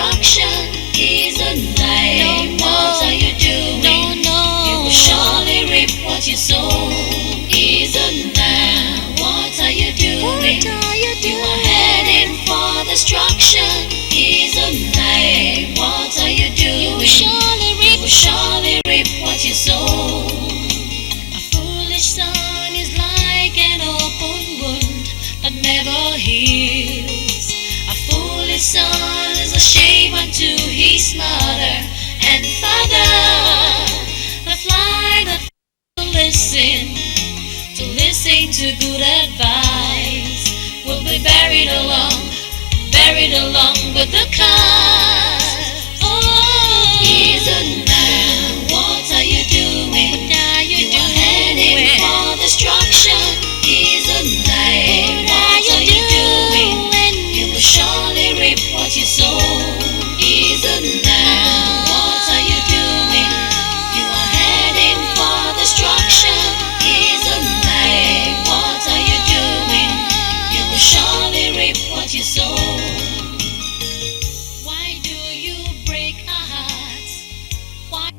destruction is a lie. What are you doing? No, no. You will surely reap what you sow. Is a lie. What are you doing? You are heading for destruction. Is a lie. What are you doing? You will surely reap what you sow. A foolish son is like an open wound that never heals. A foolish son is a shame unto his mother and father. The fly that listen to good advice will be buried along with the cast. Oh, he's a man. What are you doing? You are heading for destruction. He's a man. What are you doing? You will surely reap what you sow. He's a man. What are you doing? You are heading for destruction. He's a man. What are you doing? You will surely reap what you sow. Why do you break our hearts? Why?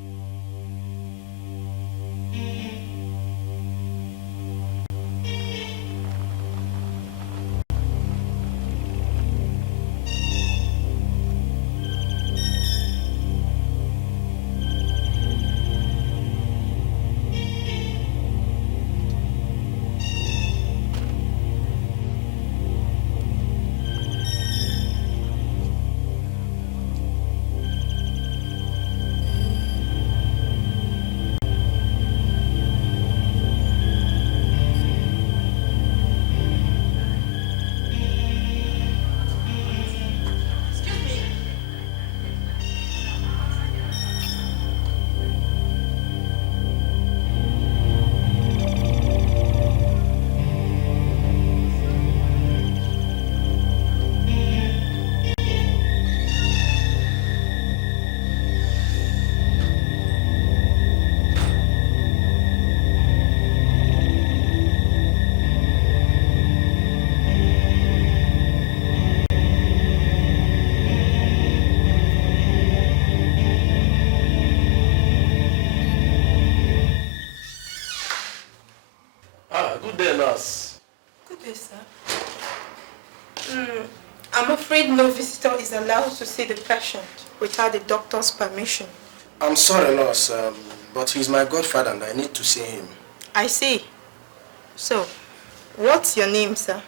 Good day, nurse. Good day, sir. I'm afraid no visitor is allowed to see the patient without the doctor's permission. I'm sorry, nurse, but he's my godfather and I need to see him. I see. So, what's your name, sir?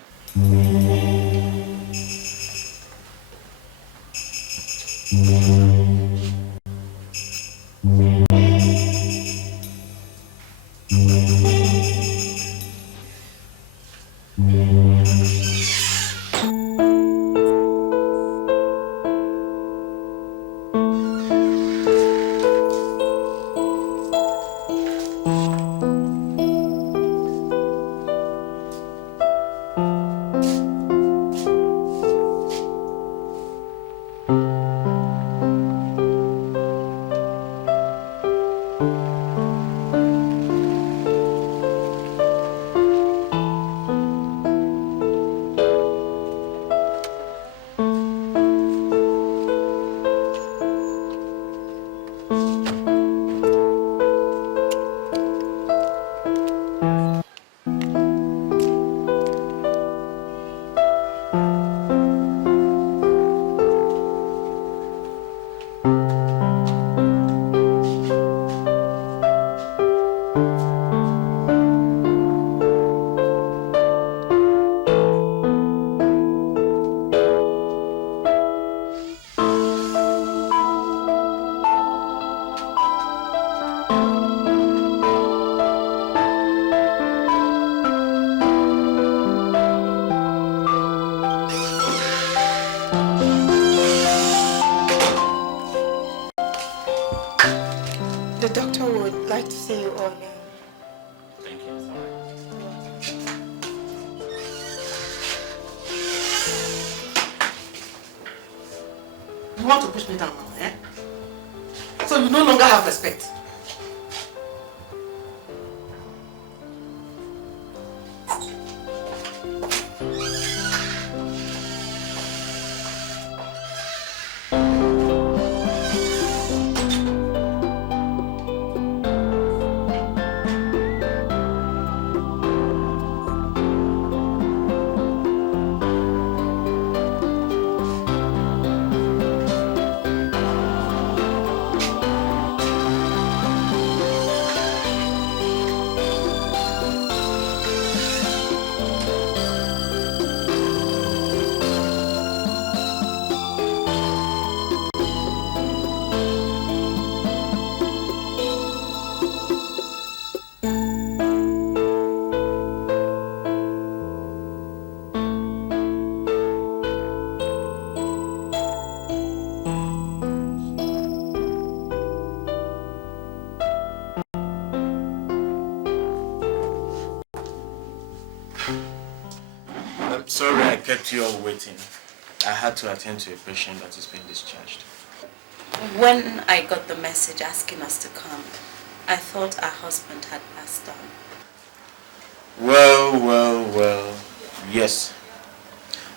The doctor would like to see you all now. Thank you. You want to push me down now, eh? So you no longer have respect. Sorry I kept you all waiting. I had to attend to a patient that is being discharged. When I got the message asking us to come, I thought our husband had passed on. Well. Yes.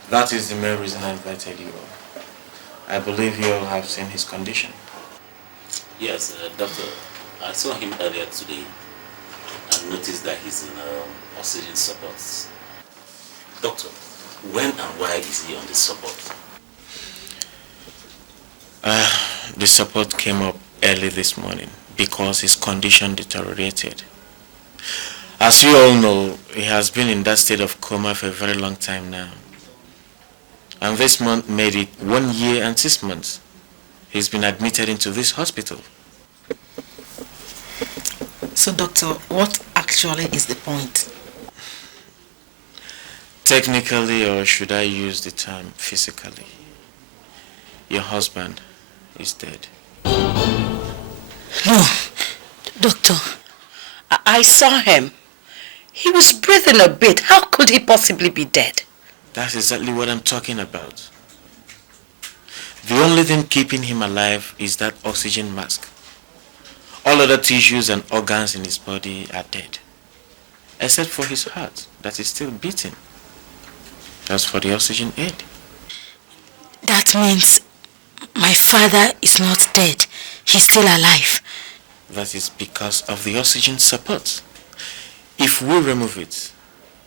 That is the main reason I invited you all. I believe you all have seen his condition. Yes, doctor. I saw him earlier today and noticed that he's in oxygen support. Doctor, when and why is he on the support? The support came up early this morning because his condition deteriorated. As you all know, he has been in that state of coma for a very long time now. And this month made it 1 year and 6 months. He's been admitted into this hospital. So, doctor, what actually is the point? Technically, or should I use the term physically, your husband is dead. No, doctor, I saw him. He was breathing a bit. How could he possibly be dead? That's exactly what I'm talking about. The only thing keeping him alive is that oxygen mask. All other tissues and organs in his body are dead, except for his heart that is still beating. As for the oxygen aid. That means my father is not dead. He's still alive. That is because of the oxygen support. If we remove it,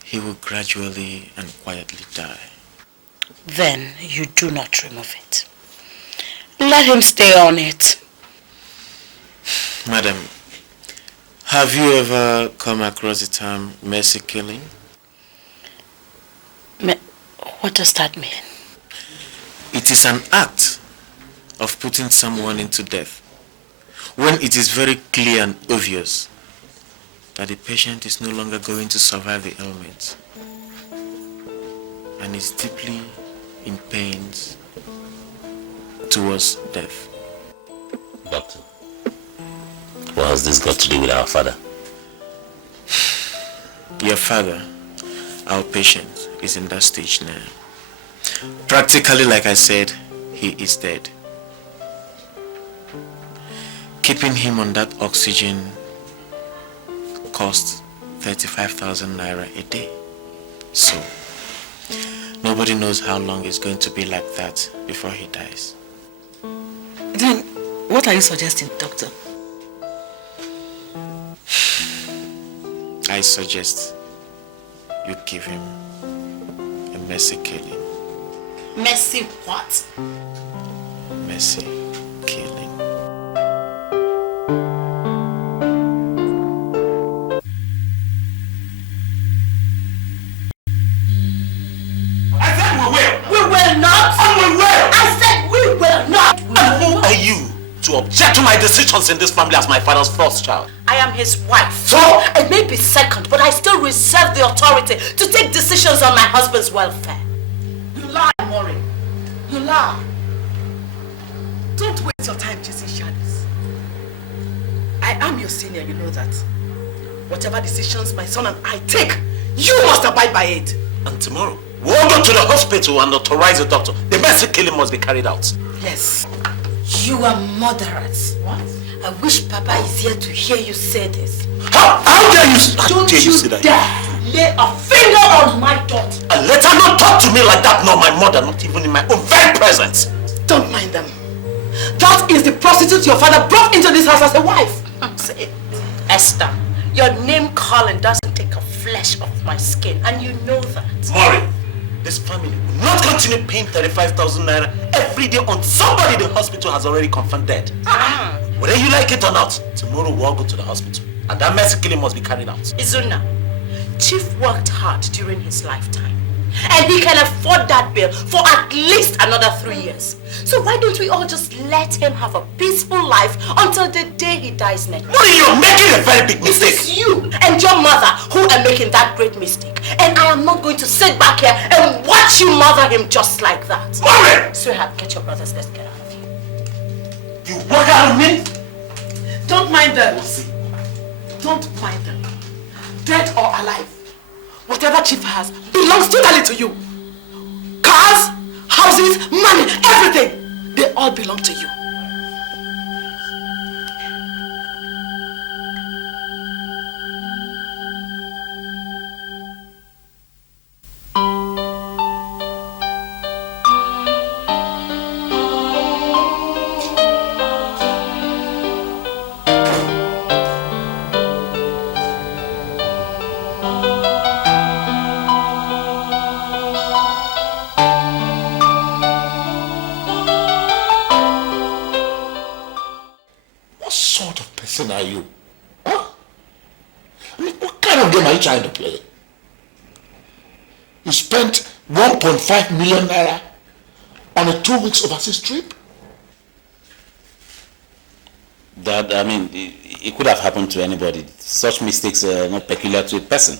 he will gradually and quietly die. Then you do not remove it. Let him stay on it. Madam, have you ever come across the term mercy killing? What does that mean? It is an act of putting someone into death when it is very clear and obvious that the patient is no longer going to survive the ailment and is deeply in pains towards death. Doctor, what has this got to do with our father? Your father, our patient, is in that stage now. Practically, like I said, he is dead. Keeping him on that oxygen costs 35,000 naira a day. So, nobody knows how long it's going to be like that before he dies. Then, what are you suggesting, doctor? I suggest you give him a mercy killing. Mercy what? Mercy killing. I said we will! We will not! And we will! I said we will not! And who are you to object to my decisions in this family as my father's first child? I am his wife. So? I may be second, but I still reserve the authority to take decisions on my husband's welfare. You lie, Maureen. You lie. Don't waste your time chasing shadows. I am your senior, you know that. Whatever decisions my son and I take, you must abide by it. And tomorrow, we'll go to the hospital and authorize the doctor. The mercy killing must be carried out. Yes. You are murderers. What? I wish Papa is here to hear you say this. How dare you say that? Dare lay a finger on my daughter. And let her not talk to me like that, nor my mother, not even in my own very presence. Don't mind them. That is the prostitute your father brought into this house as a wife. Say it. Esther, your name calling doesn't take a flesh off my skin, and you know that. Maureen, this family will not continue paying 35,000 naira every day on somebody the hospital has already confirmed dead. Whether you like it or not, tomorrow we'll all go to the hospital. And that mercy killing must be carried out. Izuna, Chief worked hard during his lifetime. And he can afford that bill for at least another 3 years. So why don't we all just let him have a peaceful life until the day he dies next? Maureen, you're making a very big mistake. It's you and your mother who are making that great mistake. And I am not going to sit back here and watch you mother him just like that. Maureen! Sweetheart, get your brothers, let's get out of here. You work out of me? Don't mind them. Don't mind them. Dead or alive. Whatever Chief has belongs totally to you. houses, money, everything. They all belong to you. Are you? Huh? I mean, what kind of game are you trying to play? You spent 1.5 million naira on a 2 weeks overseas trip? That, I mean, it could have happened to anybody. Such mistakes are not peculiar to a person.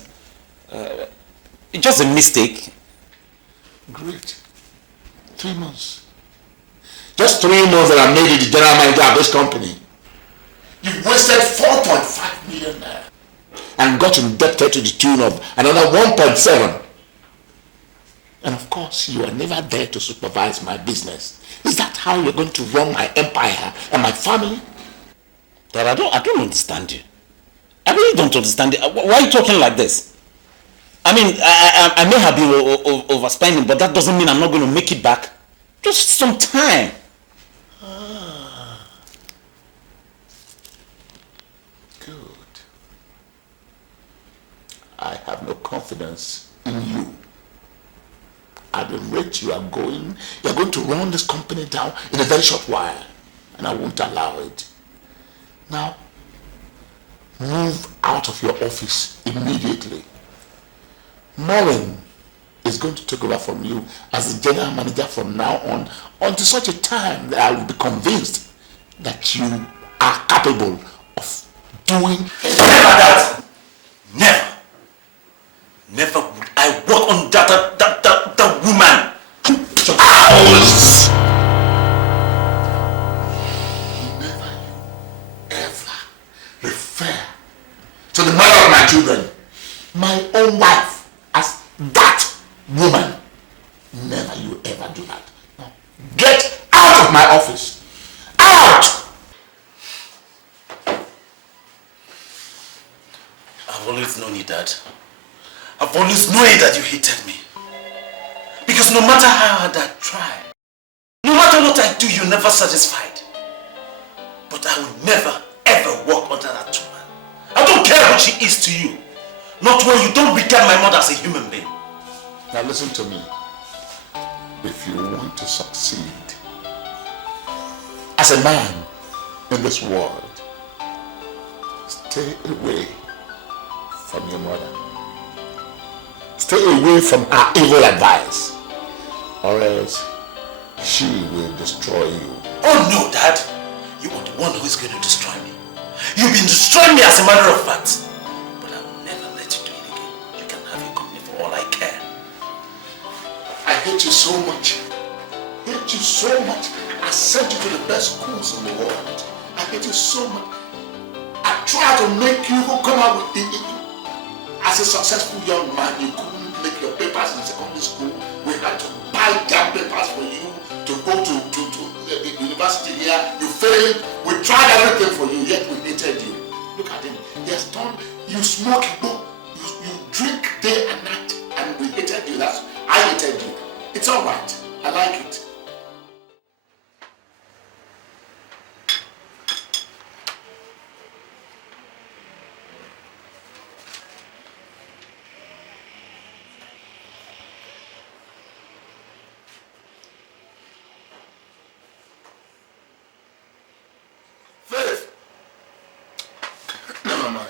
It's just a mistake. Great. 3 months. Just 3 months that I made you the general manager of this company. You've wasted 4.5 million naira and got indebted to the tune of another 1.7. And of course, you are never there to supervise my business. Is that how you're going to run my empire and my family? Dad, I don't understand you. I really don't understand it. Why are you talking like this? I mean, I may have been overspending, but that doesn't mean I'm not going to make it back. Just some time. I have no confidence in you. At the rate you're going to run this company down in a very short while, and I won't allow it. Now, move out of your office immediately. Maureen is going to take over from you as the general manager from now on until such a time that I will be convinced that you are capable of doing Never that! Never! Never would I work on that woman! Hours! Never you ever refer to the mother of my children, my own wife, as that woman. Never you ever do that. Now, get out of my office. Out! I've always known you, Dad. I've always known that you hated me. Because no matter how hard I try, no matter what I do, you're never satisfied. But I will never, ever walk under that woman. I don't care what she is to you. Not when you don't regard my mother as a human being. Now listen to me. If you want to succeed as a man in this world, stay away from your mother. Stay away from her evil advice, or else she will destroy you. Oh no, Dad. You are the one who is going to destroy me. You've been destroying me as a matter of fact. But I will never let you do it again. You can have your company for all I care. I hate you so much. I hate you so much. I sent you to the best schools in the world. I hate you so much. I tried to make you come out with it. As a successful young man, you couldn't make your papers in secondary school. We had to buy damn papers for you to go to the university here. You failed. We tried everything for you, yet we hated you. Look at him. He has done. You smoke, you drink day and night, and we hated you. I hated you. It's all right. I like it. Never mind.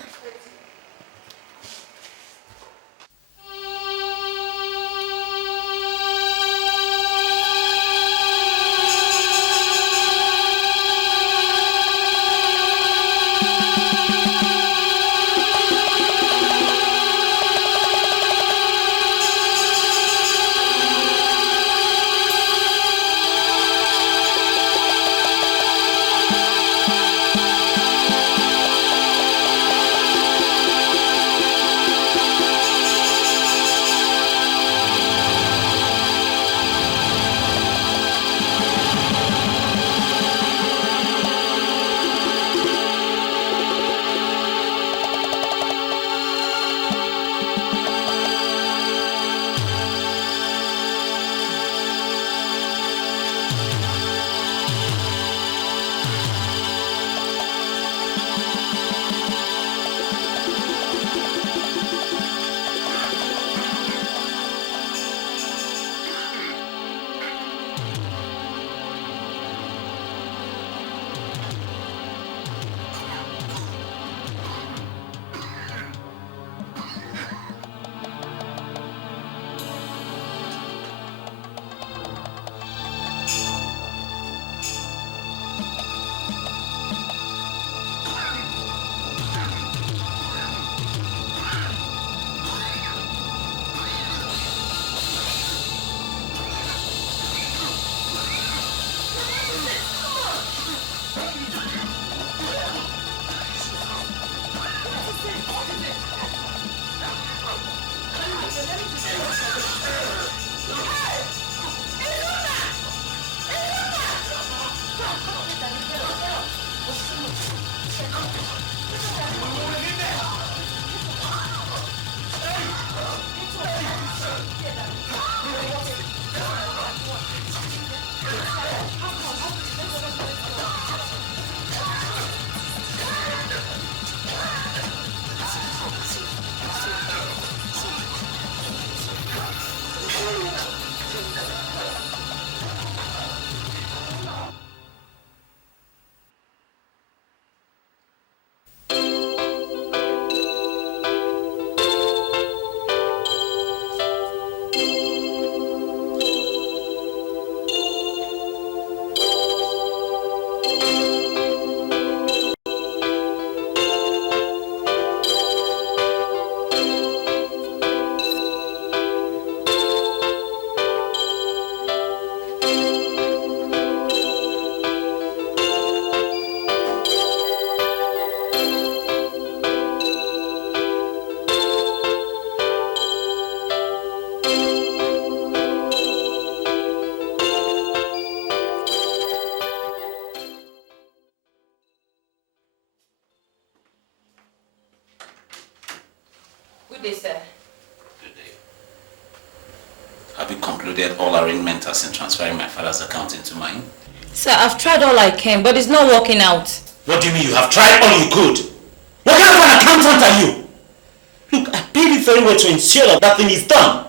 Good day, sir. Good day. Have you concluded all arrangements as in transferring my father's account into mine? Sir, I've tried all I can, but it's not working out. What do you mean you have tried all you could? What kind of an accountant are you? Look, I paid you very well to ensure that that thing is done.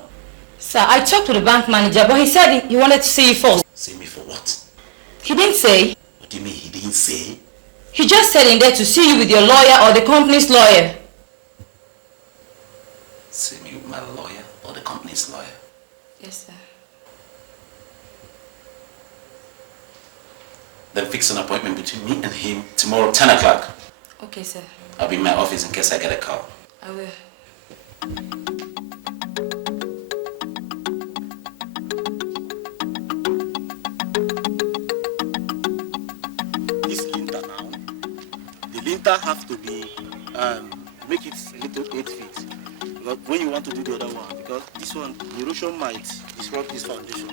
Sir, I talked to the bank manager, but he said he wanted to see you first. See me for what? He didn't say. What do you mean he didn't say? He just said in there to see you with your lawyer or the company's lawyer. See me with my lawyer or the company's lawyer? Yes, sir. Then fix an appointment between me and him tomorrow, 10 o'clock. Okay, sir. I'll be in my office in case I get a call. I will. This linter now, the linter have to be, make it little 8 feet. But when you want to do the other one, because this one, the erosion might disrupt this foundation.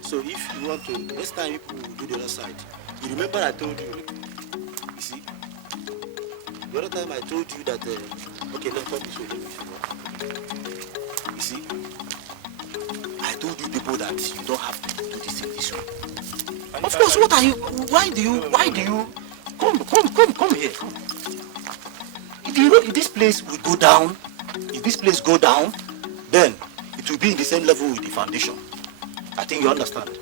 So if you want to, next time people will do the other side, you remember I told you, you see, the other time I told you that, okay, let's come this way, let me show you. You see, I told you people that you don't have to do this thing this way. Of course, what are you, why do you, come here, come. If this place will go down, if this place go down, then it will be in the same level with the foundation. I think you understand.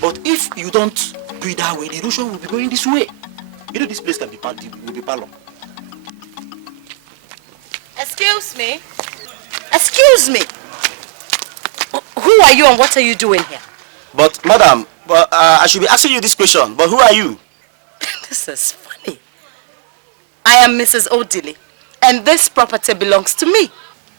But if you don't do it that way, the erosion will be going this way. You know this place can be will be parallel. Excuse me. Excuse me. Who are you and what are you doing here? But madam, I should be asking you this question, but who are you? This is funny. I am Mrs. Odili, and this property belongs to me.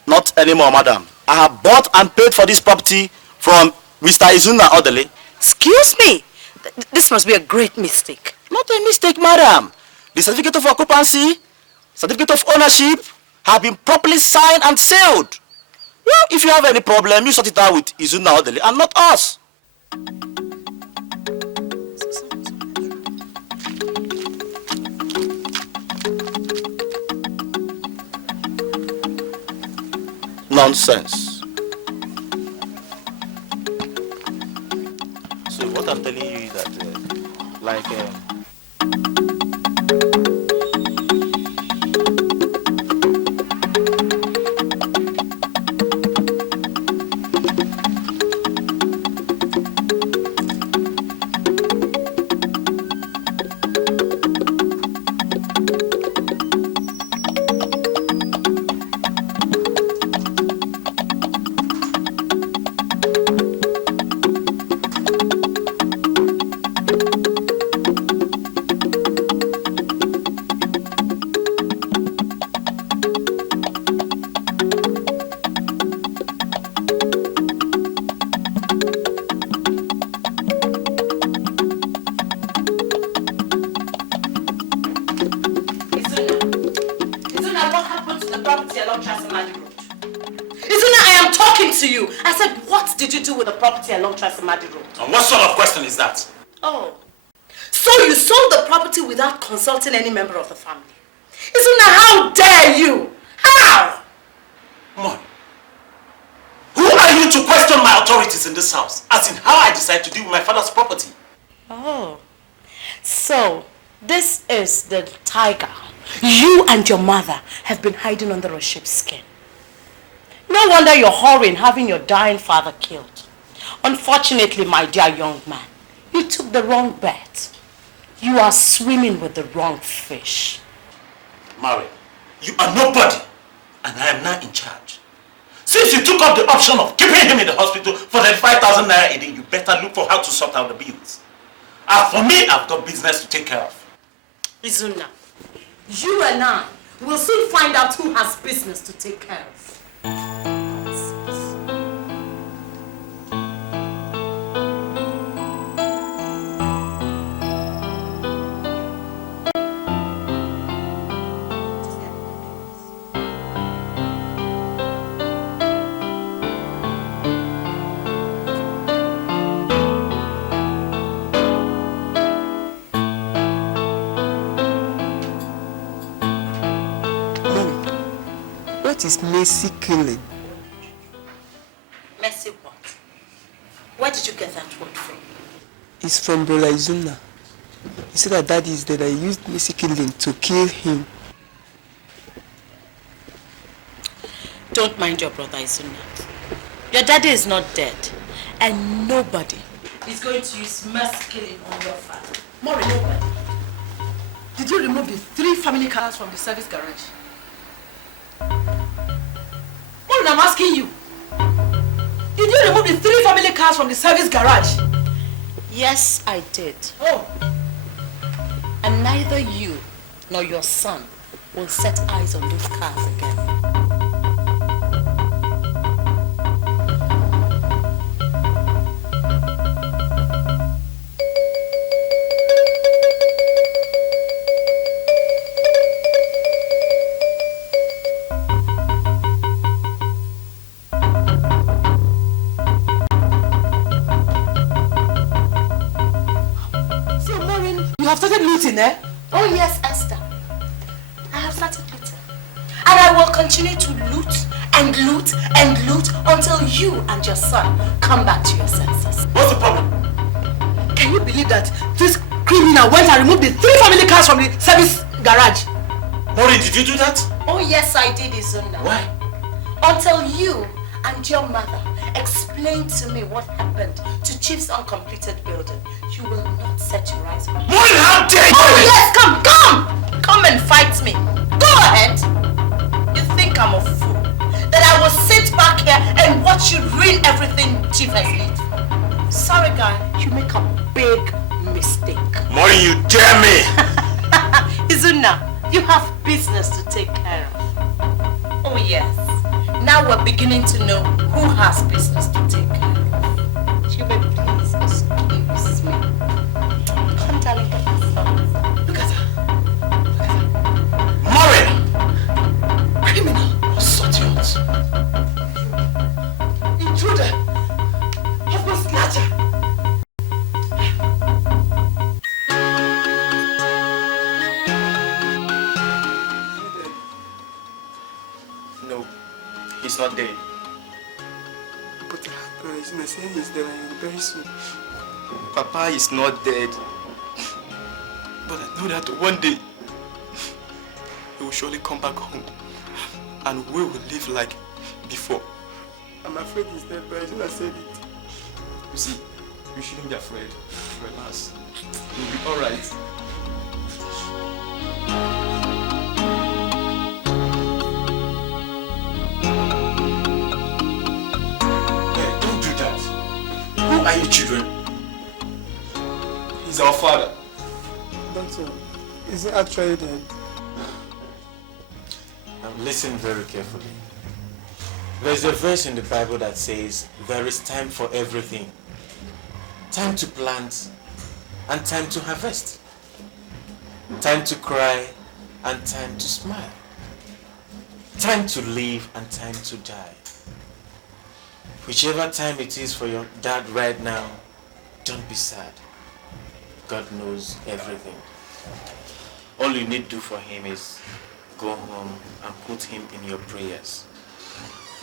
Not anymore, madam. I have bought and paid for this property from Mr. Izuna Odili. Excuse me. This must be a great mistake. Not a mistake, madam. The certificate of occupancy, certificate of ownership have been properly signed and sealed. Well, if you have any problem, you sort it out with Izuna Odili and not us. Nonsense. So what I'm telling you is that, Along Trasimadi Road. And what sort of question is that? Oh. So So you sold the property without consulting any member of the family. Isn't that how dare you? How? Mom, who are you to question my authorities in this house? As in how I decide to deal with my father's property? Oh, so this is the tiger you and your mother have been hiding under a sheep's skin. No wonder you're hurrying having your dying father killed. Unfortunately, my dear young man, you took the wrong bet. You are swimming with the wrong fish. Mary, you are nobody, and I am now in charge. Since you took up the option of keeping him in the hospital for 35,000 naira a day, you better look for how to sort out the bills. As for me, I've got business to take care of. Izuna, you and I will soon find out who has business to take care of. What is Messi killing? Messi what? Where did you get that word from? It's from Brother Izuna. He said that daddy is dead. I used Messi killing to kill him. Don't mind your brother Izuna. Your daddy is not dead. And nobody is going to use mercy killing on your father. Mori, nobody. Did you remove the 3 family cars from the service garage? Mori, I'm asking you. Did you remove the 3 family cars from the service garage? Yes, I did. Oh. And neither you nor your son will set eyes on those cars again. You have started looting, eh? Oh yes, Esther. I have started looting. And I will continue to loot and loot and loot until you and your son come back to your senses. What's the problem? Can you believe that this criminal went and removed the 3 family cars from the service garage? Maureen, did you do that? Oh yes, I did, Izunda. Why? Until you and your mother explain to me what happened to Chief's uncompleted building, you will not set your eyes on me. Maureen, how dare you! Oh yes, come! Come and fight me. Go ahead. You think I'm a fool? That I will sit back here and watch you ruin everything Chief has lived for? Sorry, guy, you make a big mistake. Maureen, you dare me! Izuna, you have business to take care of. Oh yes. Now we're beginning to know who has business to take care of. Chibe, please excuse me. Come, darling, get this phone. Look at her. Maureen! Criminal. Sort you out. Intruder. Husband snatcher. No, he's not dead. But Izuna said he's dead and very soon. Papa is not dead. But I know that one day he will surely come back home and we will live like before. I'm afraid he's dead, but Izuna said it. You see, you shouldn't be afraid. Relax. You'll be alright. Hey, don't do that. Who are you children? He's our father. Doctor, is he actually dead? Listen very carefully. There's a verse in the Bible that says, there is time for everything. Time to plant and time to harvest. Time to cry and time to smile. Time to live and time to die. Whichever time it is for your dad right now, don't be sad. God knows everything. All you need to do for him is go home and put him in your prayers.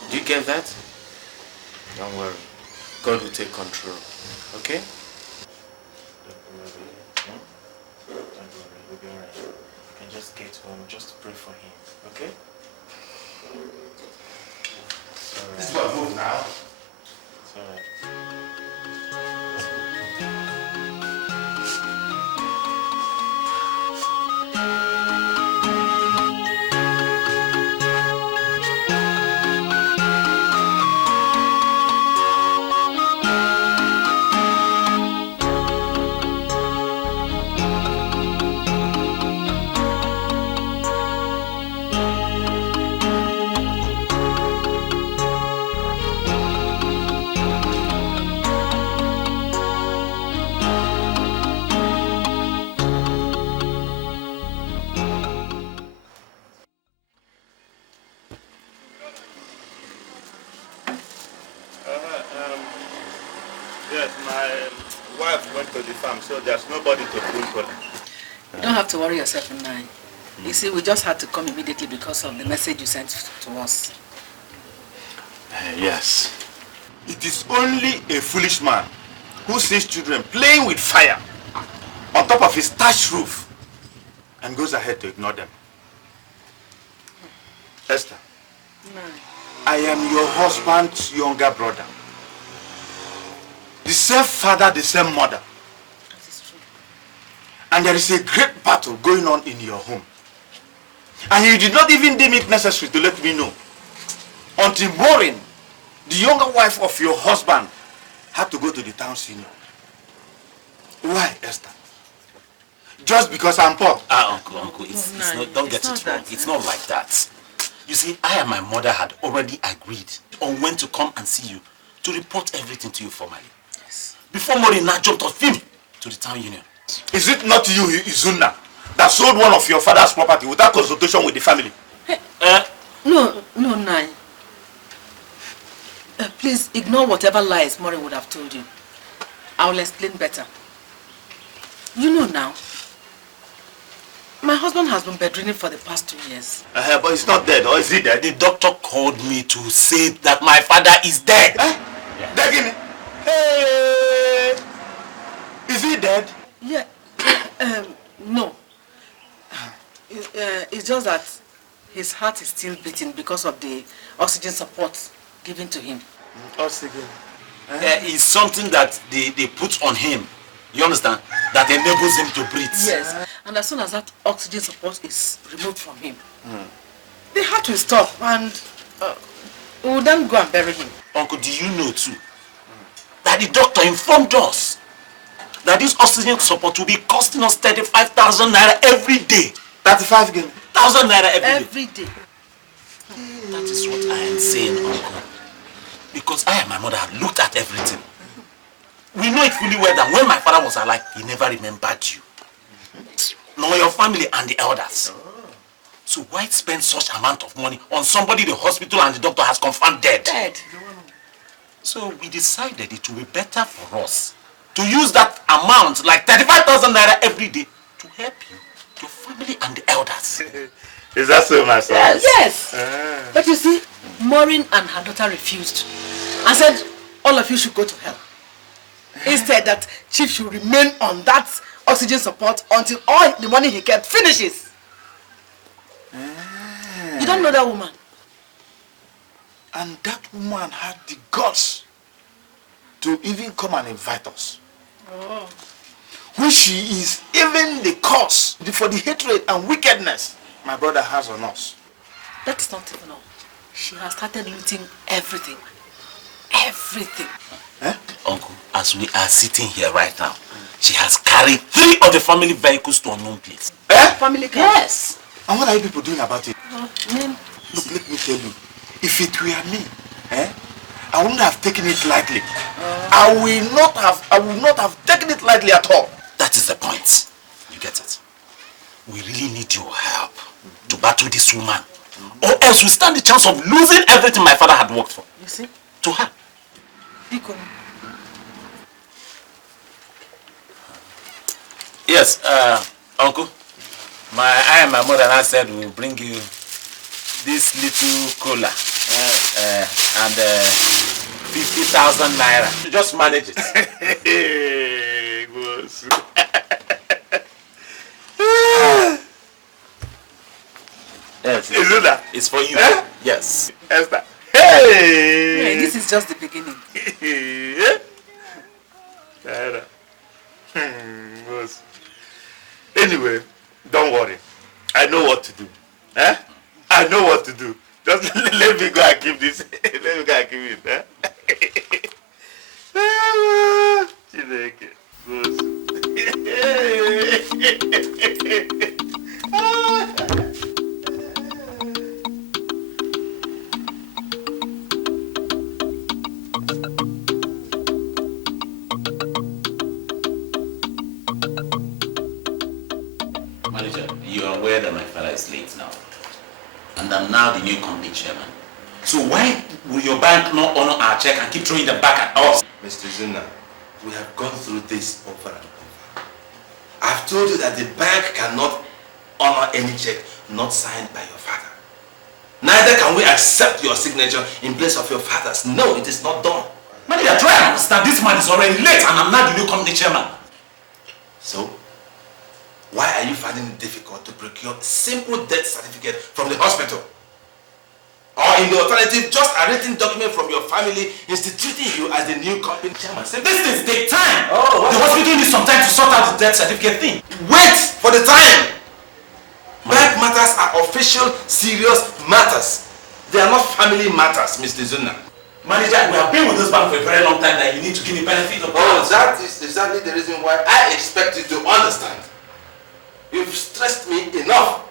Do you get that? Don't worry. God will take control. Okay? Don't worry. Don't worry. We'll be alright. You can just get home. Just pray for him. Okay? This is what move now. It's alright. Yes, my wife went to the farm, so there's nobody to pull for them. You don't have to worry yourself, Nai. You see, we just had to come immediately because of the message you sent to us. Yes. It is only a foolish man who sees children playing with fire on top of his thatched roof and goes ahead to ignore them. Esther, I am your husband's younger brother. The same father, the same mother. That is true. And there is a great battle going on in your home. And you did not even deem it necessary to let me know. Until Maureen, the younger wife of your husband, had to go to the town senior. Why, Esther? Just because I'm poor? Uncle, it's not, don't get it wrong. It's not like that. You see, I and my mother had already agreed on when to come and see you to report everything to you formally. Yes. Before Maureen now jumped off him to the town union. Is it not you, Izuna, that sold one of your father's property without consultation with the family? Hey, no, Nai. Please ignore whatever lies Maureen would have told you. I will explain better. You know now, my husband has been bedridden for the past 2 years. But he's not dead, or is he dead? The doctor called me to say that my father is dead. Yeah. Dead? Hey! Is he dead? Yeah. No. It's just that his heart is still beating because of the oxygen support given to him. Oxygen? It's something that they put on him. You understand? That enables him to breathe. Yes. And as soon as that oxygen support is removed from him, they have to stop and we will then go and bury him. Uncle, do you know too that the doctor informed us that this oxygen support will be costing us 35,000 naira every day. 35,000 naira every day. That is what I am saying, Uncle. Because I and my mother have looked at everything. We know it fully well that when my father was alive, he never remembered you. Nor your family and the elders. So why spend such amount of money on somebody the hospital and the doctor has confirmed dead? So we decided it would be better for us to use that amount, like 35,000 naira every day, to help you, your family and the elders. Is that so, my son? Yes. But you see, Maureen and her daughter refused and said all of you should go to hell. Instead, that Chief should remain on that oxygen support until all the money he kept finishes. You don't know that woman? And that woman had the guts to even come and invite us. Which she is even the cause for the hatred and wickedness my brother has on us. That's not even all. She has started looting everything. Everything. Uncle, as we are sitting here right now, she has carried 3 of the family vehicles to unknown place. Family car? Yes. And what are you people doing about it? Men. Look, let me tell you, if it were me, I wouldn't have taken it lightly. I will not have taken it lightly at all. That is the point. You get it? We really need your help to battle this woman. Or else we stand the chance of losing everything my father had worked for. You see? To her. Yes, Uncle. I and my mother now said we'll bring you this little cola and 50,000 naira. Just manage it. Hey, boss. Yes. Is it that? It's for you. Yes. Esther. Hey! Hey, this is just the beginning. Naira. Boss. Anyway, don't worry. I know what to do. Eh? I know what to do. Just let me go and keep this. Let me go and keep it. Eh? Chineke. Boss. Manager, you are aware that my father is late now. And I'm now the new company chairman. So why will your bank not honor our check and keep throwing them back at us? Mr. Zuna, we have gone through this over and over. I've told you that the bank cannot honor any check not signed by your father. Neither can we accept your signature in place of your father's. No, it is not done. Manager, try and understand. This man is already late and I'm now the new company chairman. So, why are you finding it difficult to procure a simple death certificate from the hospital? Or in the alternative, just a written document from your family instituting you as the new company chairman? These things take time. The hospital needs some time to sort out the death certificate thing. Wait for the time! Bank matters are official, serious matters. They are not family matters, Mr. Zuna. Manager, we have been with this bank for a very long time that you need to give me benefit of doubt. That is exactly the reason why I expect you to understand. You've stressed me enough,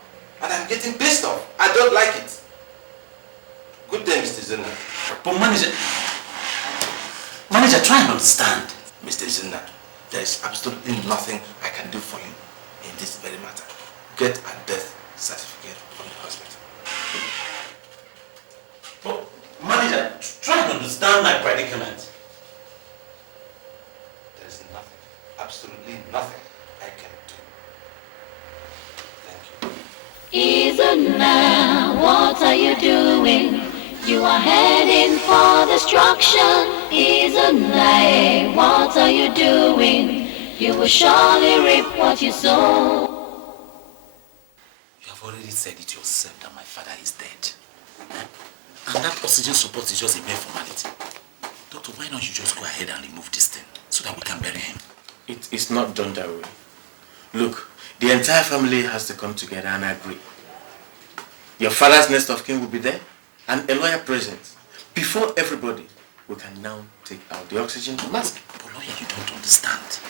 and I'm getting pissed off. I don't like it. Good day, Mr. Zuna. But manager, try and understand. Mr. Zuna, there is absolutely nothing I can do for you in this very matter. Get a death certificate from the hospital. But manager, try and understand my predicament. There is nothing, absolutely nothing I can do. Thank you. Izuna, what are you doing? You are heading for destruction. Izuna, what are you doing? You will surely reap what you sow. You have already said it yourself that my father is dead. And that oxygen support is just a mere formality. Doctor, why don't you just go ahead and remove this thing so that we can bury him? It is not done that way. Look, the entire family has to come together and agree. Your father's next of kin will be there and a lawyer present. Before everybody, we can now take out the oxygen mask. But lawyer, you don't understand.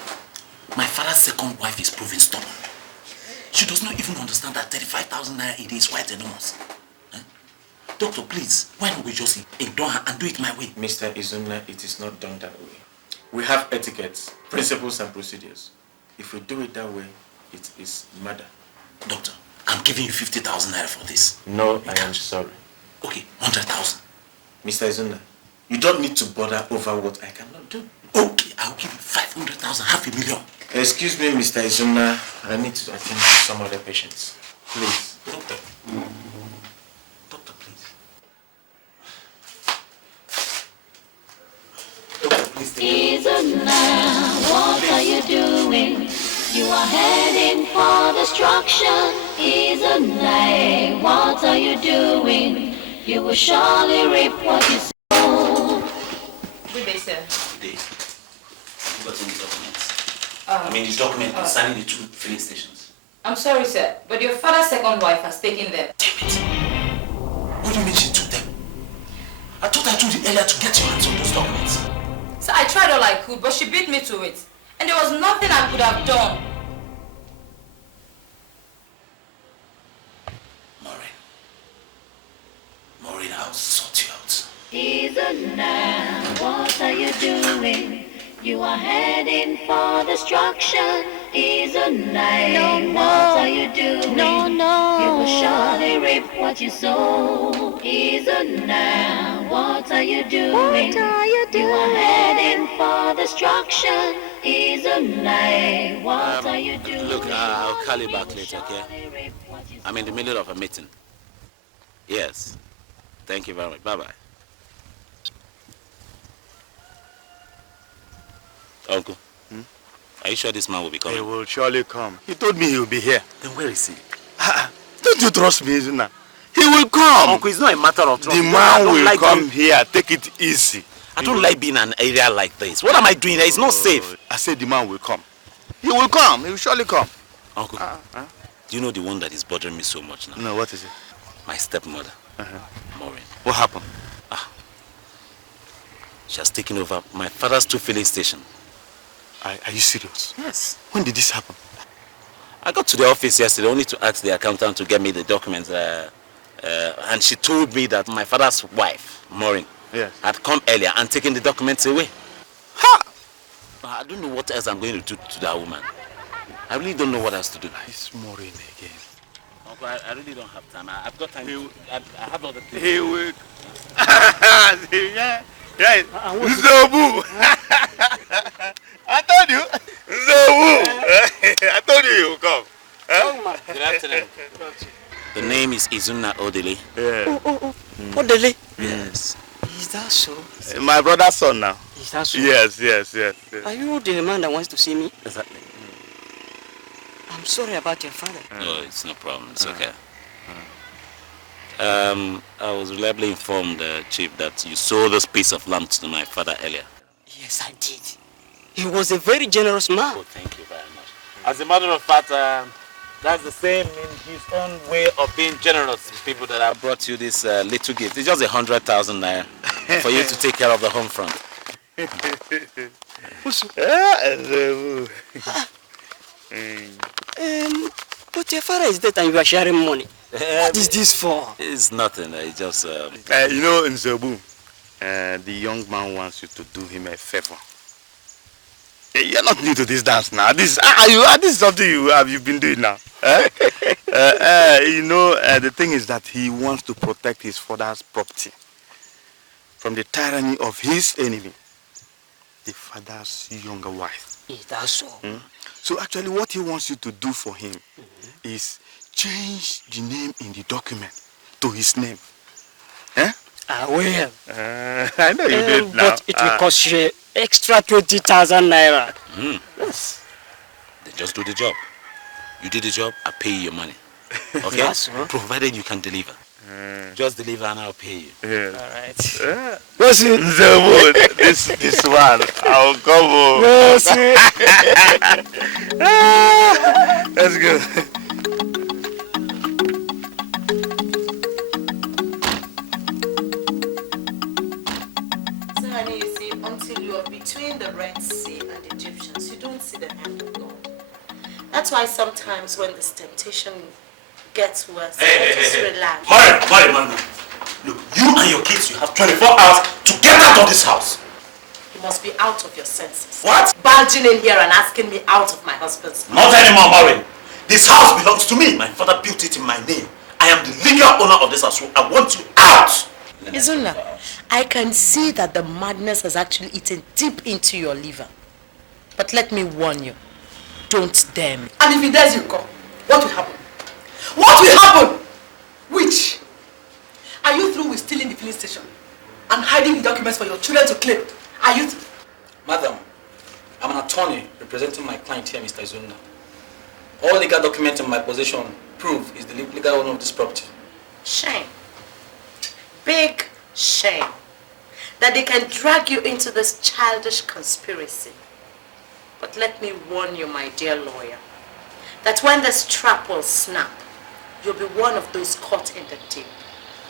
My father's second wife is proving stubborn. She does not even understand that 35,000 naira a day is quite enormous. Doctor, please, why don't we just ignore her and do it my way? Mr. Izunla, it is not done that way. We have etiquettes, principles and procedures. If we do it that way, it is murder. Doctor, I'm giving you 50,000 naira for this. No, I am sorry. Okay, 100,000. Mr. Izunla, you don't need to bother over what I cannot do. Okay, I'll give you 500,000, $500,000. Excuse me, Mr. Izunla, I need to attend to some other patients. Please. Doctor. Doctor, please. Doctor, please. Izuna, what are you doing? You are heading for destruction. Izuna, what are you doing? You will surely reap what you sow. Good day, sir. Good day. You got any documents? The document concerning the 2 filling stations. I'm sorry, sir, but your father's second wife has taken them. Damn it. What do you mean she took them? I thought I told you earlier to get your hands on those documents. So I tried all I could, but she beat me to it. And there was nothing I could have done. Maureen, I'll sort you out. Izuna, what are you doing? You are heading for destruction. Izuna, what are you doing? You will surely reap what you sow. Isn't now? What are you doing? What are you doing? You are heading for destruction. Isn't now? What are you doing? Look, I'll call you back later, okay? I'm in the middle of a meeting. Yes. Thank you very much. Bye-bye. Uncle, are you sure this man will be coming? He will surely come. He told me he will be here. Then where is he? Don't you trust me, Izuna? He will come. Uncle, it's not a matter of trust. The man will come here. Take it easy. I don't like being in an area like this. What am I doing here? It's not safe. I said the man will come. He will come. He will surely come. Uncle, do you know the one that is bothering me so much now? No, what is it? My stepmother, Maureen. What happened? She has taken over my father's two filling station. Are you serious? Yes. When did this happen? I got to the office yesterday only to ask the accountant to get me the documents. And she told me that my father's wife, Maureen, had come earlier and taken the documents away. Ha! I don't know what else I'm going to do to that woman. I really don't know what else to do. It's Maureen again. Uncle, I really don't have time. I've got time. I have other things. He will. Right. Zobu. I told you. Zobu. I told you he will come. Good afternoon. The name is Izuna Odele. Yeah. Odele? Yes. Is that so? My brother's son now. Is that so? Yes. Are you the man that wants to see me? Exactly. I'm sorry about your father. No, it's no problem. It's okay. I was reliably informed, Chief, that you sold this piece of land to my father earlier. Yes, I did. He was a very generous man. Oh, thank you very much. As a matter of fact, that's the same in his own way of being generous to people that have brought you this little gift. It's just 100,000 naira for you to take care of the home front. But your father is dead and you are sharing money. What is this for? It's nothing. It's just... you know, Nzebu, the young man wants you to do him a favor. You're not new to this dance now. This is something you've been doing now. You know, the thing is that he wants to protect his father's property from the tyranny of his enemy, the father's younger wife. Is that so? So actually what he wants you to do for him is change the name in the document to his name. I will. I know you did now. But it will cost you extra 20,000 naira. Yes. Then just do the job. You did the job, I'll pay you your money. Okay? Yes, provided you can deliver. Just deliver and I'll pay you. Yes. All right. What's it? This one. I'll come home. Let's go. So, honey, you see, until you are between the Red Sea and the Egyptians, you don't see the hand of God. That's why sometimes when this temptation gets worse, just relax. Hurry. Look, you and your kids, you have 24 hours to get out of this house. You must be out of your senses. What? Barging in here and asking me out of my husband's house. Not anymore, Maureen. This house belongs to me. My father built it in my name. I am the legal owner of this house, so I want you out. Izuna, I can see that the madness has actually eaten deep into your liver. But let me warn you, don't dare me. And if he dares you come, what will happen? What will happen? Which? Are you through with stealing the filling station and hiding the documents for your children to claim? Are you through? Madam, I'm an attorney representing my client here, Mr. Izuna. All legal documents in my possession prove he's the legal owner of this property. Shame. Big shame. That they can drag you into this childish conspiracy. But let me warn you, my dear lawyer, that when this trap will snap, you'll be one of those caught in the deep.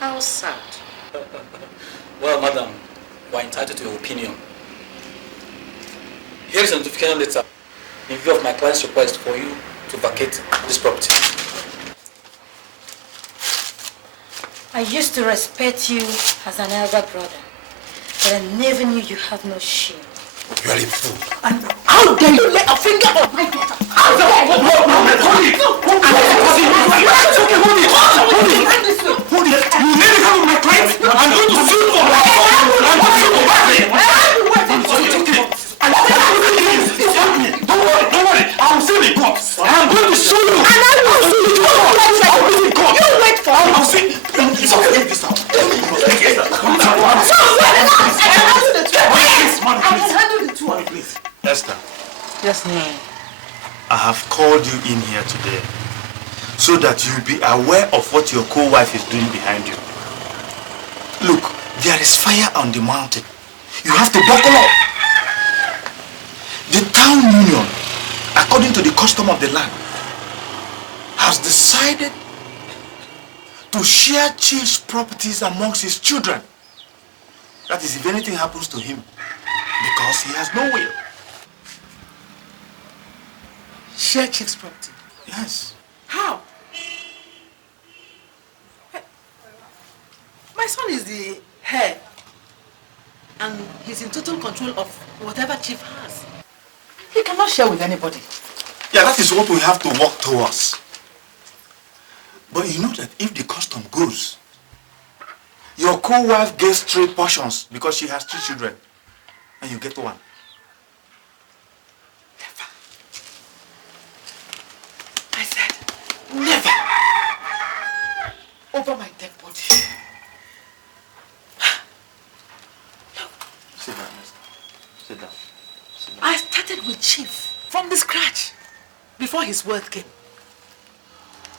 How sad. Well, madam, you are entitled to your opinion. Here is a notification letter in view of my client's request for you to vacate this property. I used to respect you as an elder brother, but I never knew you have no shame. You are a fool. And how dare you lay a finger on my daughter? How dare you? Yes, ma'am. I have called you in here today so that you'll be aware of what your co-wife is doing behind you. Look, there is fire on the mountain. You have to buckle up. The town union, according to the custom of the land, has decided to share Chief's properties amongst his children. That is, if anything happens to him, because he has no will. Share Chief's property? Yes. How? My son is the heir, and he's in total control of whatever Chief has. He cannot share with anybody. Yeah, that is what we have to work towards. But you know that if the custom goes, your co-wife gets 3 portions because she has 2 children, and you get 1. Never. I said, never. Over my dead body. Sit down, Esther. Sit down. Sit down. I started with Chief from the scratch before his word came.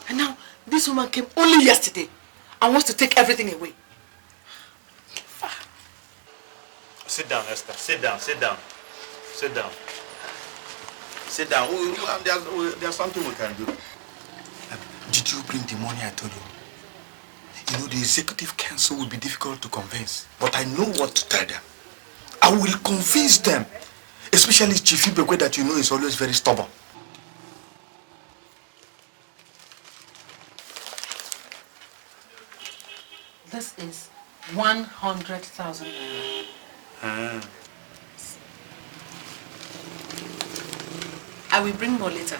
And now this woman came only yesterday and wants to take everything away. Sit down, Esther. Sit down, sit down. Sit down. Sit down. There's something we can do. Did you bring the money I told you? You know, the executive council will be difficult to convince, but I know what to tell them. I will convince them, especially Chief Ibekwe that you know is always very stubborn. This is 100,000 naira. I will bring more later.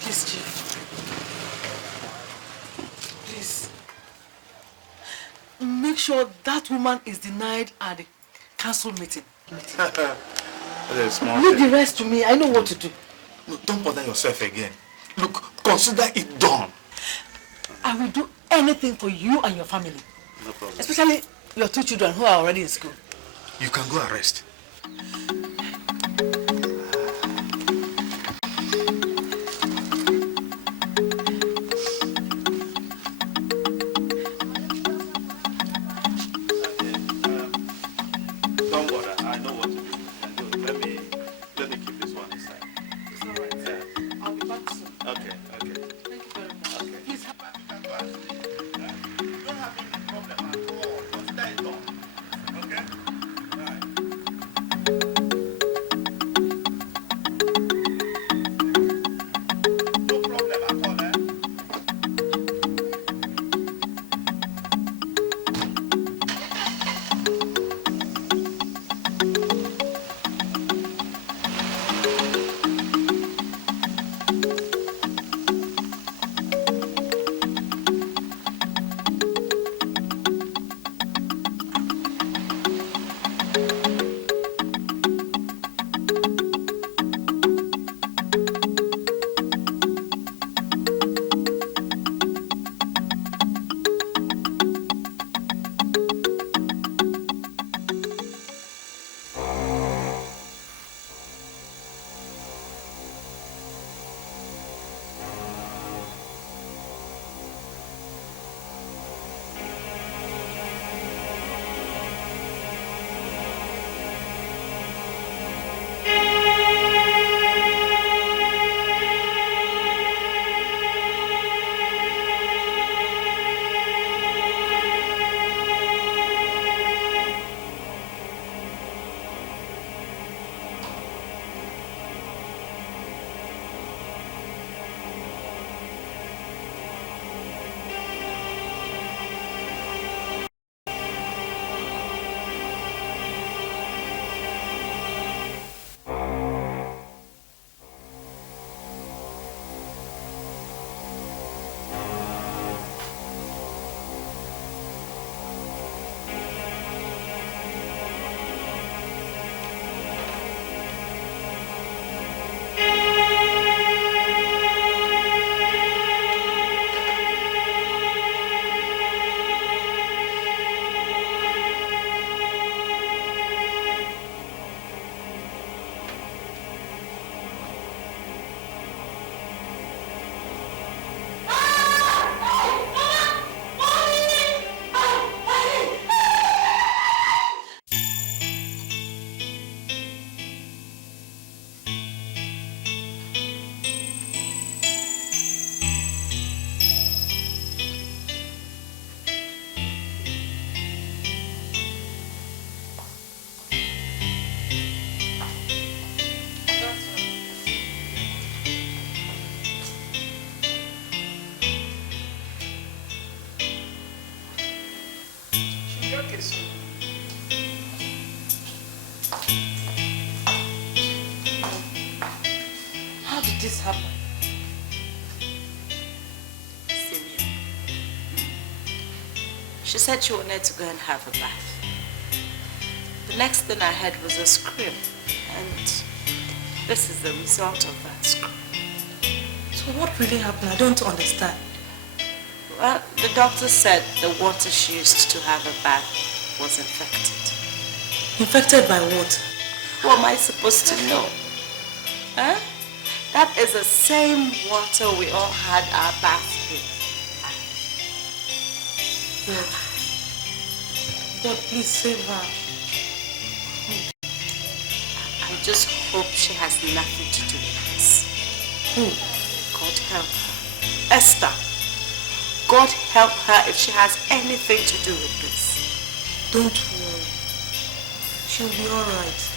Please, Chief. Please. Make sure that woman is denied at the council meeting. Leave the rest to me. I know what to do. No, don't bother yourself again. Look, consider it done. I will do anything for you and your family. No problem. Especially your 2 children who are already in school. You can go and rest. Don't bother. I know what to do. Let me keep this one inside. It's all right. Yeah. I'll be back soon. Okay. Thank you very much. Okay. Please. You don't have any problem at all. Consider it done. Okay? Right. She said she wanted to go and have a bath. The next thing I heard was a scream, and this is the result of that scream. So what really happened? I don't understand. Well, the doctor said the water she used to have a bath was infected. Infected by what? What am I supposed to know? Huh? That is the same water we all had our bath with. God, please save her. I just hope she has nothing to do with this. Who? God help her. Esther. God help her if she has anything to do with this. Don't worry. She'll be alright.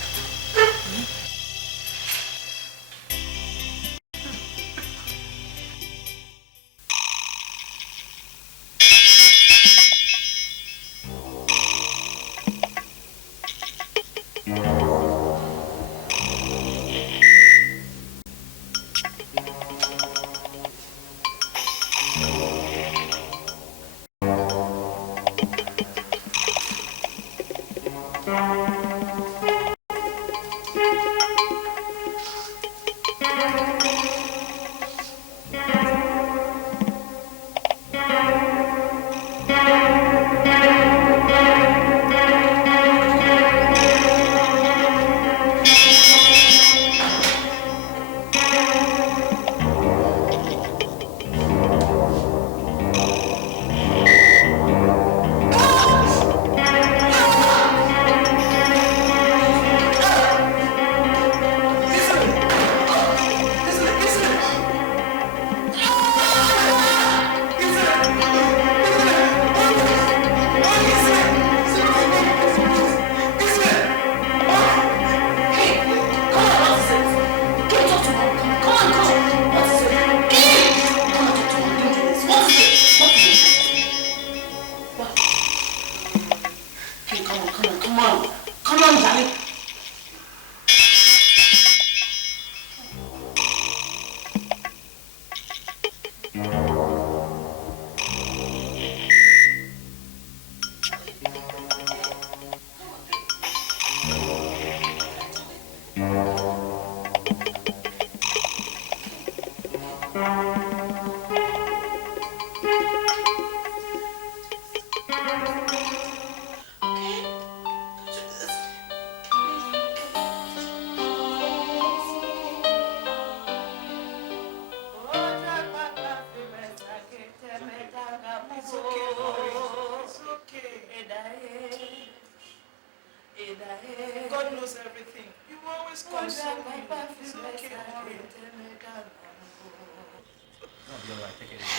God knows everything. You always console me. It's okay.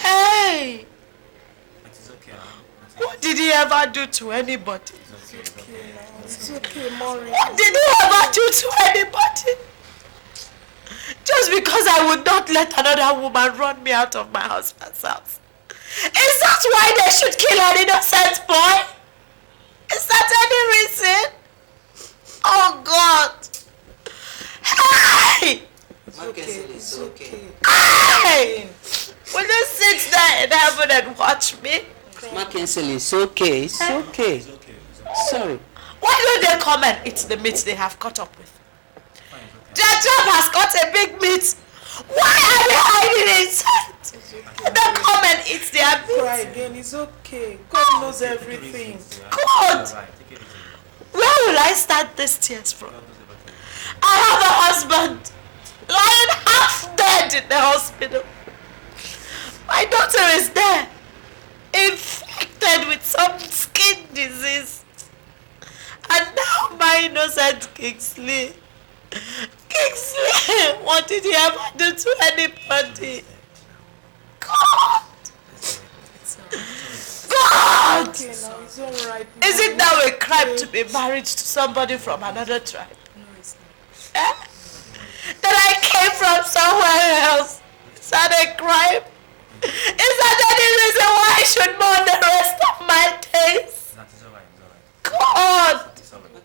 Hey! What did he ever do to anybody? It's okay, Maureen. What did he ever do to anybody? Just because I would not let another woman run me out of my husband's house. Is that why they should kill an innocent boy? Is that any reason? Oh God! Hey! It's okay. Hey! Will you sit there in heaven and watch me? Mackenzie, it's okay. It's okay. Sorry. Why don't they come and eat the meat they have cut up with? Their job has got a big meat. Why are they hiding inside? They come and eat their meat. Cry again. It's okay. God knows everything. God! Where will I start these tears from? I have a husband lying half dead in the hospital. My daughter is there, infected with some skin disease. And now my innocent Kingsley. Kingsley, what did he ever do to anybody? God! God! Okay, now it's all right. Is it now a crime to be married to somebody from another tribe? No, it's not. That I came from somewhere else? Is that a crime? Is that any reason why I should mourn the rest of my days? God!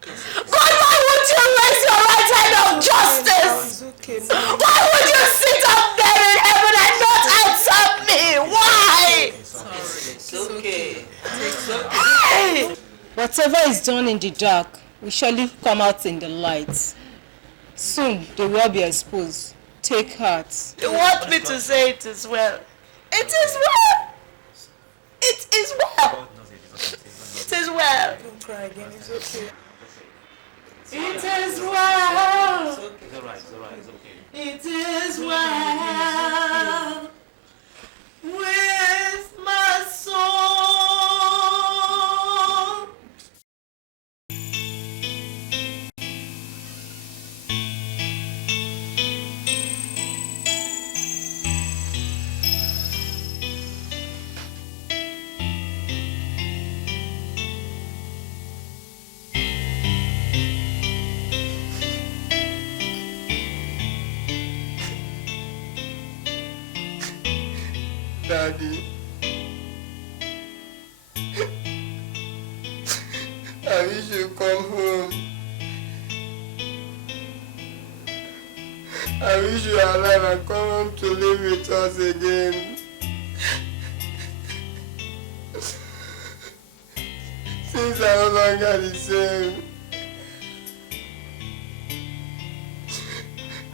God, why would you raise your right hand of justice? Why would you sit up there in heaven and not answer me? Why? It's okay. Hey! Whatever is done in the dark will surely come out in the light. Soon they will be exposed. Take heart. You want me to say it as well? It is well! It is well! It is well! Don't cry again, it's okay. It is well! It's alright, it's okay. It is well with my soul. Daddy. I wish you come home. I wish you are alive and come home to live with us again. Things are no longer the same.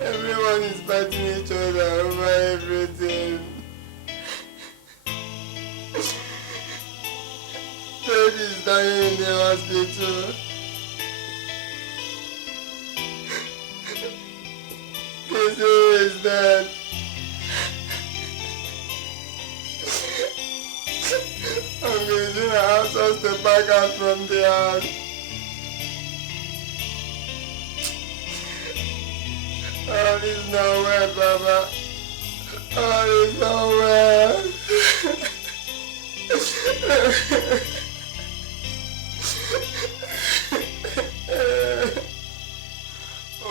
Everyone is fighting each other over everything. Baby is dying in the hospital. Kissy is dead. I'm going to ask us to back out from the house. All is nowhere, Baba. All is nowhere.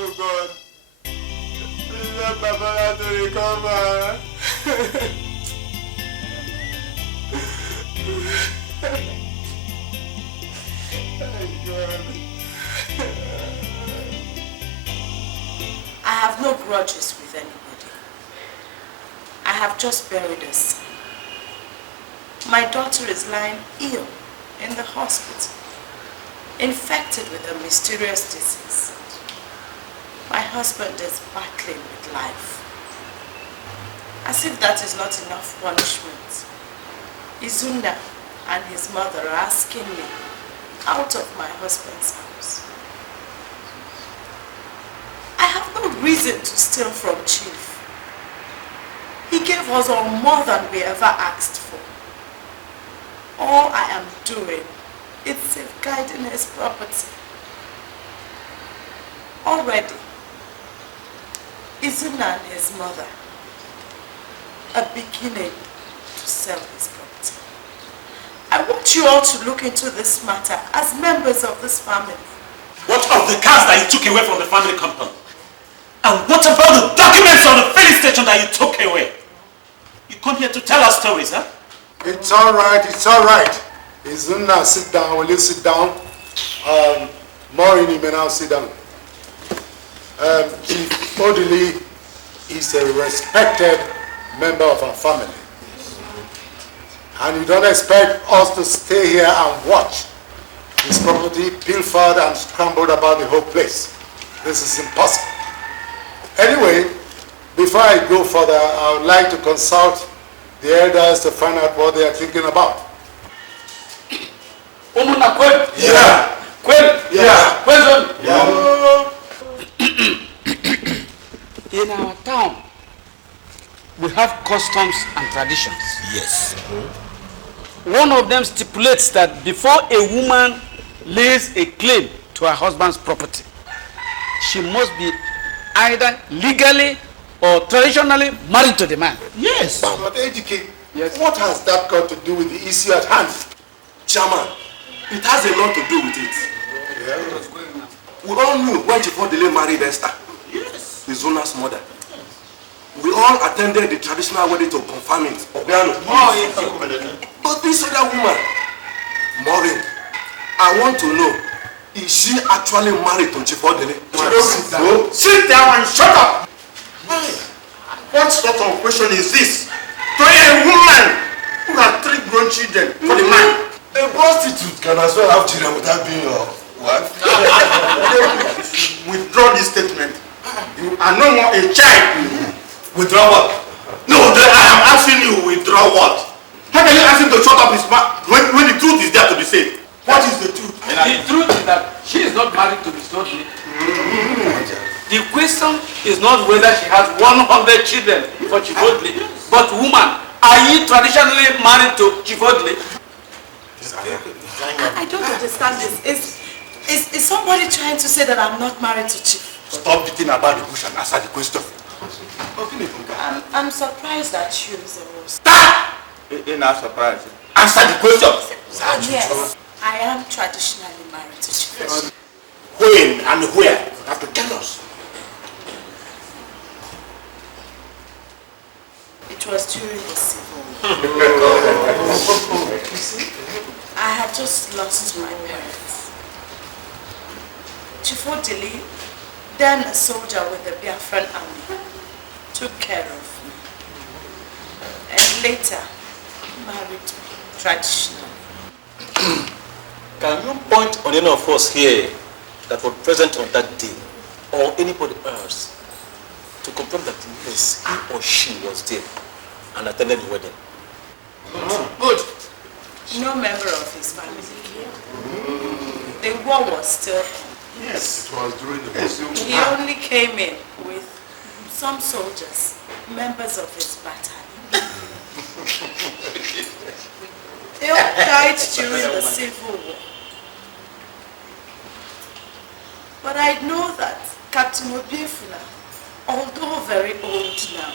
Oh God, please help Papa to recover. Thank God. I have no grudges with anybody. I have just buried a son. My daughter is lying ill in the hospital, infected with a mysterious disease. My husband is battling with life. As if that is not enough punishment, Izunda and his mother are asking me out of my husband's house. I have no reason to steal from Chief. He gave us all more than we ever asked for. All I am doing is safeguarding his property. Already, Izuna and his mother are beginning to sell his property. I want you all to look into this matter as members of this family. What of the cars that you took away from the family compound? And what about the documents of the filling station that you took away? You come here to tell us stories, huh? It's all right, it's all right. Izuna, sit down. Will you sit down? Maureen, you may now sit down. Chief Odili is a respected member of our family. And you don't expect us to stay here and watch his property pilfered and scrambled about the whole place. This is impossible. Anyway, before I go further, I would like to consult the elders to find out what they are thinking about. Yeah. In our town, we have customs and traditions. Yes. One of them stipulates that before a woman lays a claim to her husband's property, she must be either legally or traditionally married to the man. Yes. But Ejike, what has that got to do with the issue at hand? Chairman, it has a lot to do with it. Yeah. We all knew when Chief married Esther, yes, the Zona's mother. We all attended the traditional wedding to confirm it. But this other woman, Maureen, I want to know, is she actually married to Chief Odele? Sit down and shut up! What sort of question is this? To a woman who has 3 grown children for the man? A can as well have children without being your wife. Withdraw this statement. You are no more a child. Withdraw what? No, I am asking you, withdraw what? How can you ask him to shut up his mouth when the truth is there to be said? What is the truth? The truth is that she is not married to Mr. Odile. The question is not whether she has 100 children for Chief Odile, but woman, are you traditionally married to Chief Odile? I don't understand this. Is somebody trying to say that I'm not married to Chief? Stop beating about the bush and answer the question. I'm surprised at you, Zero. Stop! You're not surprised. Answer the question. Yes, I am traditionally married to Chief. When and where? You have to tell us. It was during the civil war. I had just lost my parents. Chief Odile, then a soldier with the Biafran army, took care of me. And later, married me traditionally. Can you point on any of us here that were present on that day, or anybody else, to confirm that yes, he or she was there and attended the wedding? Good. No member of his family came. The war was still on. Yes, it was during the war. He only came in with some soldiers, members of his battalion. They all died during the civil war. But I know that Captain Obiefuna, although very old now,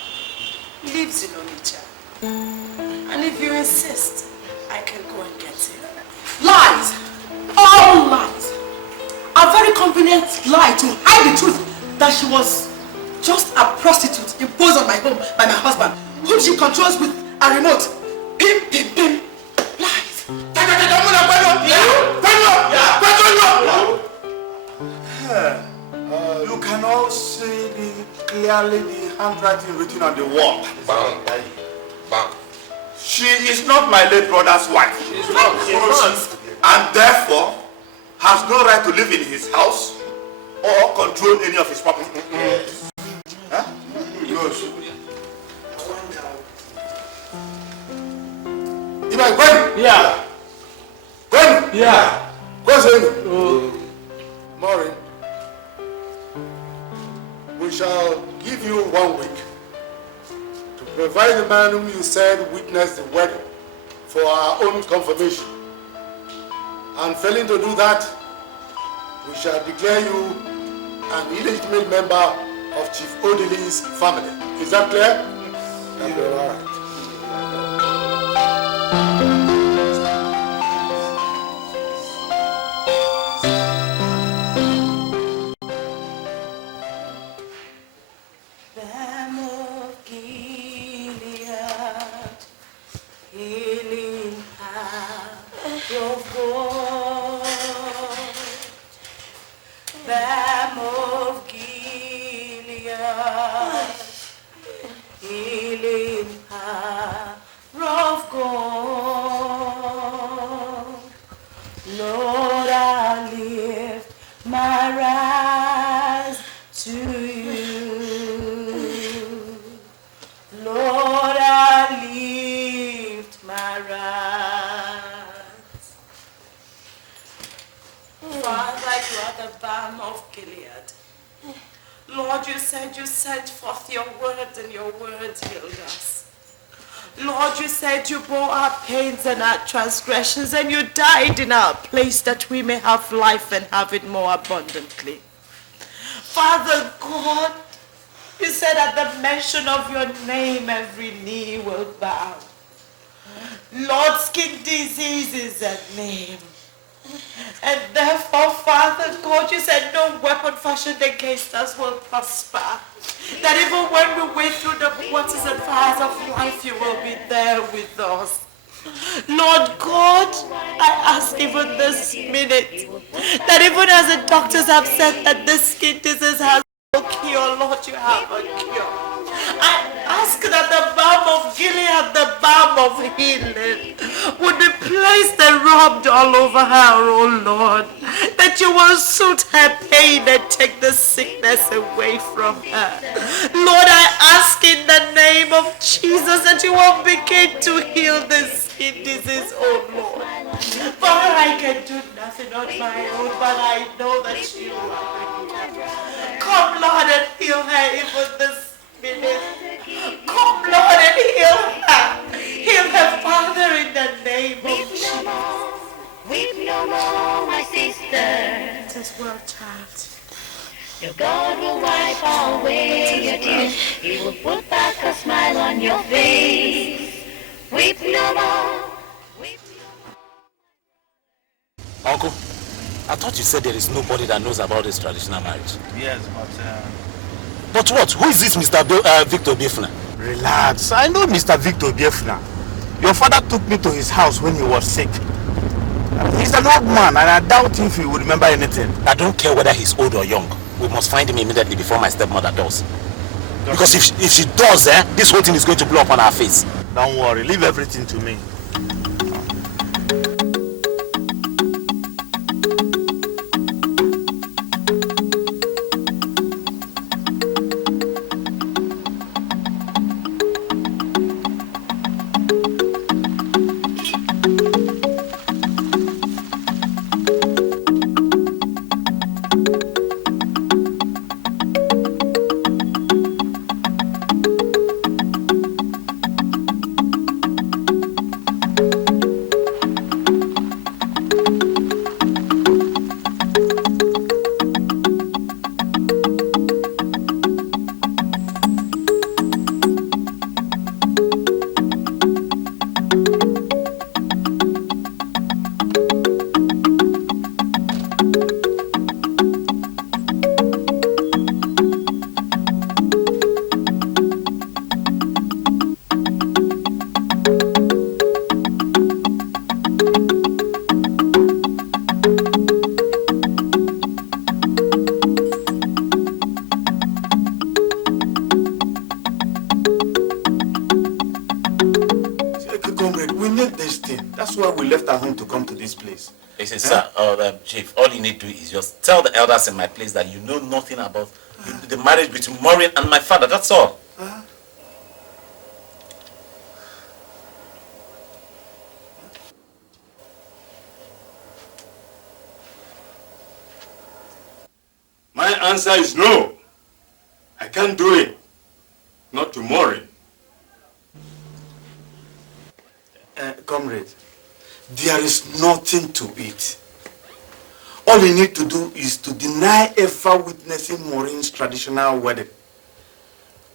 lives in Onitsha. And if you insist, I can go and get him. Lies! All lies! A very convenient lie to hide the truth that she was just a prostitute imposed on my home by my husband, whom she controls with a remote. Pim, pim, pim. Lies! You can all see clearly the handwriting written on the wall. Bang. Bang. She is not my late brother's wife. She is not. And therefore has no right to live in his house or control any of his property. Huh? Yes. Yeah. Gwen? Yeah. Where's Maureen, we shall give you 1 week to provide the man whom you said witnessed the wedding for our own confirmation. And failing to do that, we shall declare you an illegitimate member of Chief Odile's family. Is that clear? That'll be all right. You sent forth your word and your word healed us. Lord, you said you bore our pains and our transgressions and you died in our place that we may have life and have it more abundantly. Father God, you said at the mention of your name every knee will bow. Lord, skin disease is a name. And therefore, Father God, you said no weapon fashioned against us will prosper. That even when we wade through the waters and fires of life, you will be there with us. Lord God, I ask even this minute, that even as the doctors have said that this skin disease has no cure, Lord, you have a cure. I ask that the balm of Gilead, the balm of healing would be placed and rubbed all over her, oh Lord. That you will soothe her pain and take the sickness away from her. Lord, I ask in the name of Jesus that you will begin to heal this skin disease, oh Lord. For I can do nothing on my own, but I know that you are. Come, Lord, and heal her even this minute. Come, Lord, and heal her. Heal her, Father, in the name of Jesus. Weep no more, my sister. It is well, child. Your God will wipe away your tears. He will put back a smile on your face. Weep no more. Uncle, I thought you said there is nobody that knows about this traditional marriage. Yes, But what? Who is this Mr. Victor Biefna? Relax. I know Mr. Victor Biefna. Your father took me to his house when he was sick. He's an old man and I doubt if he will remember anything. I don't care whether he's old or young. We must find him immediately before my stepmother does. Because if she does, this whole thing is going to blow up on our face. Don't worry, leave everything to me. Chief, all you need to do is just tell the elders in my place that you know nothing about the marriage between Maureen and my father. That's all. My answer is no. I can't do it. Not to Maureen. Comrade, there is nothing to it. All you need to do is to deny ever witnessing Maureen's traditional wedding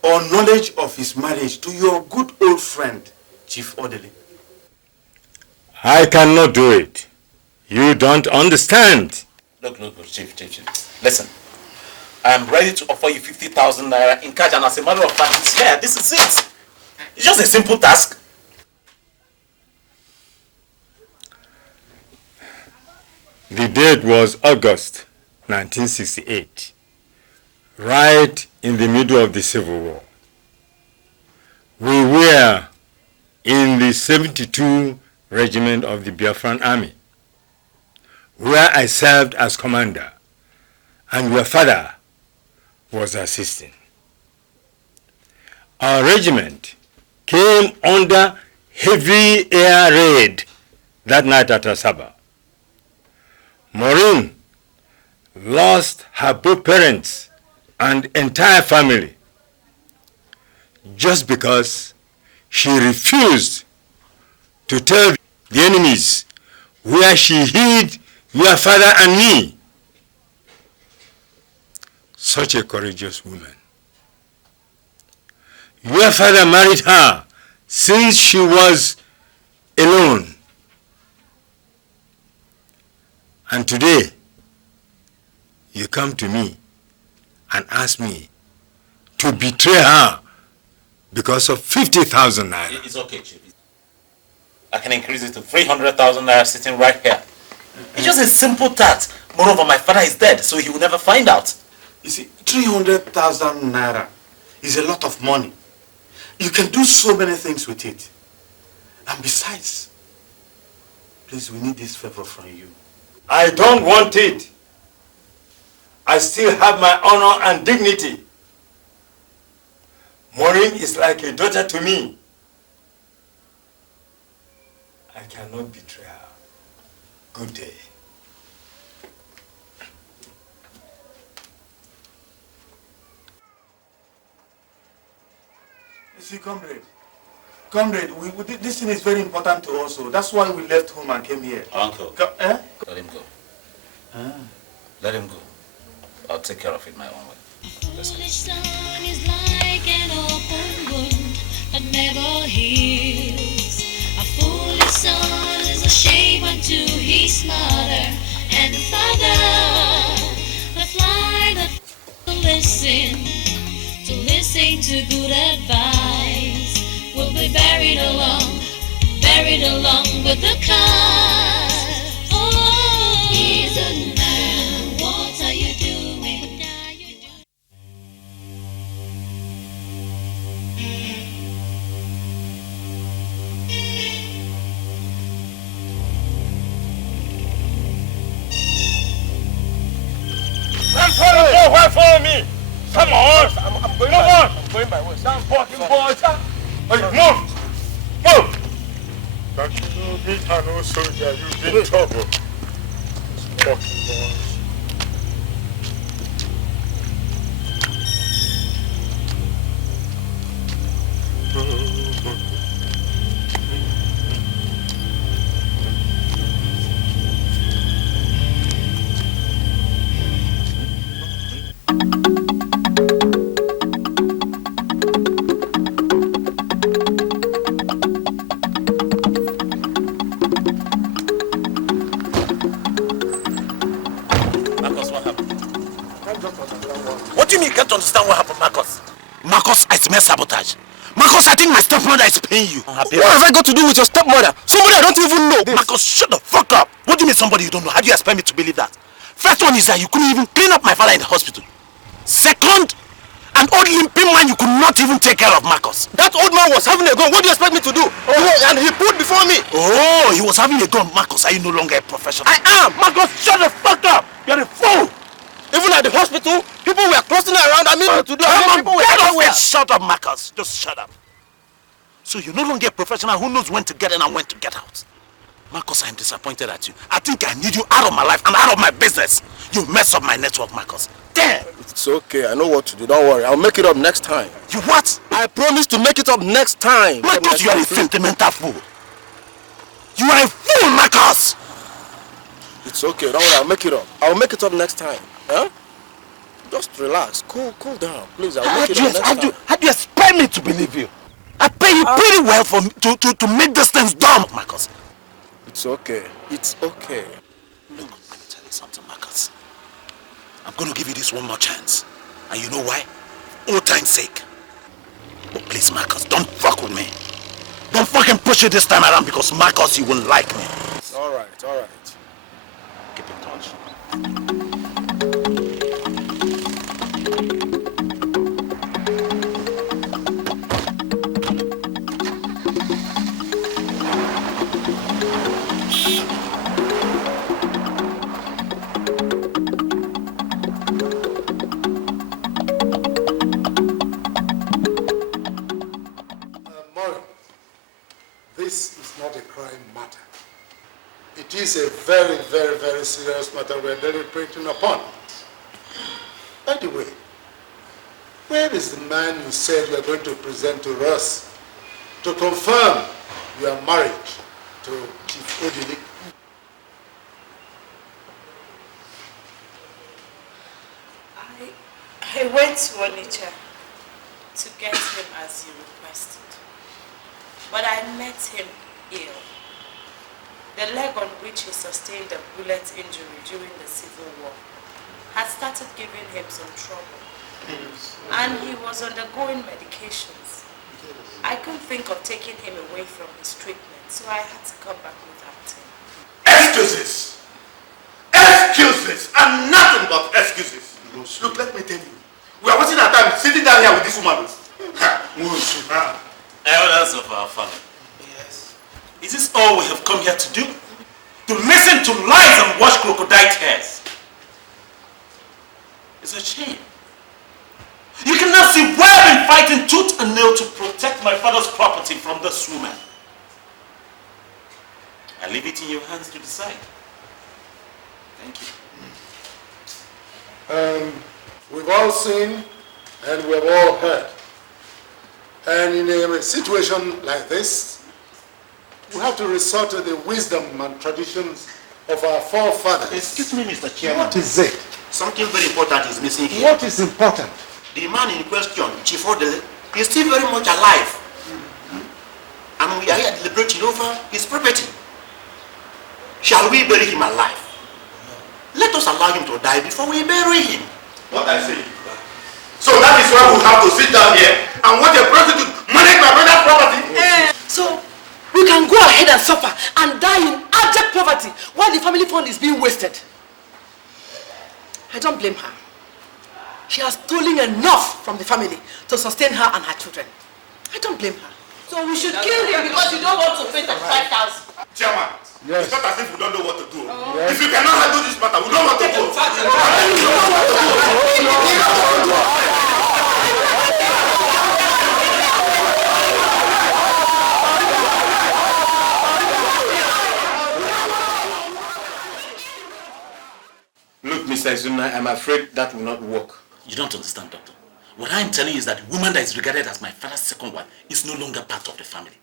or knowledge of his marriage to your good old friend, Chief Odele. I cannot do it. You don't understand. Look, Chief. Listen, I am ready to offer you 50,000 naira in cash, and as a matter of fact, it's here. This is it. It's just a simple task. The date was August 1968, right in the middle of the Civil War. We were in the 72 Regiment of the Biafran Army, where I served as commander, and your father was assisting. Our regiment came under heavy air raid that night at Asaba. Maureen lost her both parents and entire family just because she refused to tell the enemies where she hid your father and me. Such a courageous woman. Your father married her since she was alone. And today, you come to me and ask me to betray her because of 50,000 naira. It's okay, Chief. I can increase it to 300,000 naira sitting right here. It's just a simple task. Moreover, my father is dead, so he will never find out. You see, 300,000 naira is a lot of money. You can do so many things with it. And besides, please, we need this favor from you. I don't want it. I still have my honor and dignity. Maureen is like a daughter to me. I cannot betray her. Good day. You see, comrade, this thing is very important to us. So that's why we left home and came here. Uncle, eh? let him go. Let him go. I'll take care of it my own way. Let's go. Foolish son is like an open wound that never heals. A foolish son is a shame unto his mother and father. The fly that listen to good advice will be buried along with the cast. Oh, he's a man. What are you doing? Why follow me? Come on! I'm going by I'm going by what? Stand fucking boys! Move! Move! Don't you know me? I know soldier, you've been in trouble. Fucking boys. What do you mean you can't understand what happened, Marcus? Marcus, I smell sabotage. Marcus, I think my stepmother is paying you. What have I got to do with your stepmother? Somebody I don't even know. Marcus, shut the fuck up. What do you mean somebody you don't know? How do you expect me to believe that? First one is that you couldn't even clean up my father in the hospital. Second, an old limping man you could not even take care of, Marcus. That old man was having a gun. What do you expect me to do? And he put before me. Oh, he was having a gun. Marcus, are you no longer a professional? I am. Marcus, shut the fuck up. You're a fool. Even at the hospital, people were clustering around. I mean, to do. People were everywhere. Shut up, Marcus. Just shut up. So you're no longer a professional who knows when to get in and when to get out. Marcus, I'm disappointed at you. I think I need you out of my life and out of my business. You mess up my network, Marcus. Damn! It's okay. I know what to do. Don't worry. I'll make it up next time. You what? I promise to make it up next time. Marcus, you are a sentimental fool. You are a fool, Marcus! It's okay. Don't worry. I'll make it up. I'll make it up next time. Huh? Just relax. Cool down. Please, I'll make it up next time. How do you expect me to believe you? I pay you pretty well for to make these things dumb, Marcus. It's okay. It's okay. Look, let me tell you something, Marcus. I'm going to give you this one more chance. And you know why? Old time's sake. But please, Marcus, don't fuck with me. Don't fucking push it this time around because, Marcus, you won't like me. All right. Keep in touch. This is not a crime matter. It is a very, very, very serious matter we are deliberating upon. By the way, where is the man you said you are going to present to us to confirm your marriage to Chief Odili? I went to Onitsha to get him as you requested. But I met him ill. The leg on which he sustained a bullet injury during the Civil War had started giving him some trouble. And he was undergoing medications. I couldn't think of taking him away from his treatment, so I had to come back without him. Excuses! Excuses! And nothing but excuses! Look, let me tell you. We are wasting our time sitting down here with this woman. Elders of our family. Yes. all we have come here to do? To listen to lies and wash crocodile tears? It's a shame. You can now see why I've been fighting tooth and nail to protect my father's property from this woman. I leave it in your hands to decide. Thank you. We've all seen and we've all heard. And in a situation like this, we have to resort to the wisdom and traditions of our forefathers. Excuse me, Mr. Chairman. What is it? Something very important is missing here. What is important? The man in question, Chief Odele, is still very much alive. And we are here deliberating over his property. Shall we bury him alive? Let us allow him to die before we bury him. What I say. So that is why we have to sit down here and want a prostitute manage my brother's property. So we can go ahead and suffer and die in abject poverty while the family fund is being wasted. I don't blame her. She has stolen enough from the family to sustain her and her children. I don't blame her. So we should kill him because you don't want to pay 35,000. Chairman, yes. It's not as if we don't know what to do. Yes. If you cannot handle this matter, we don't want to go. Look, Mr. Izuna, I'm afraid that will not work. You don't understand, Doctor. What I'm telling you is that the woman that is regarded as my father's second wife is no longer part of the family.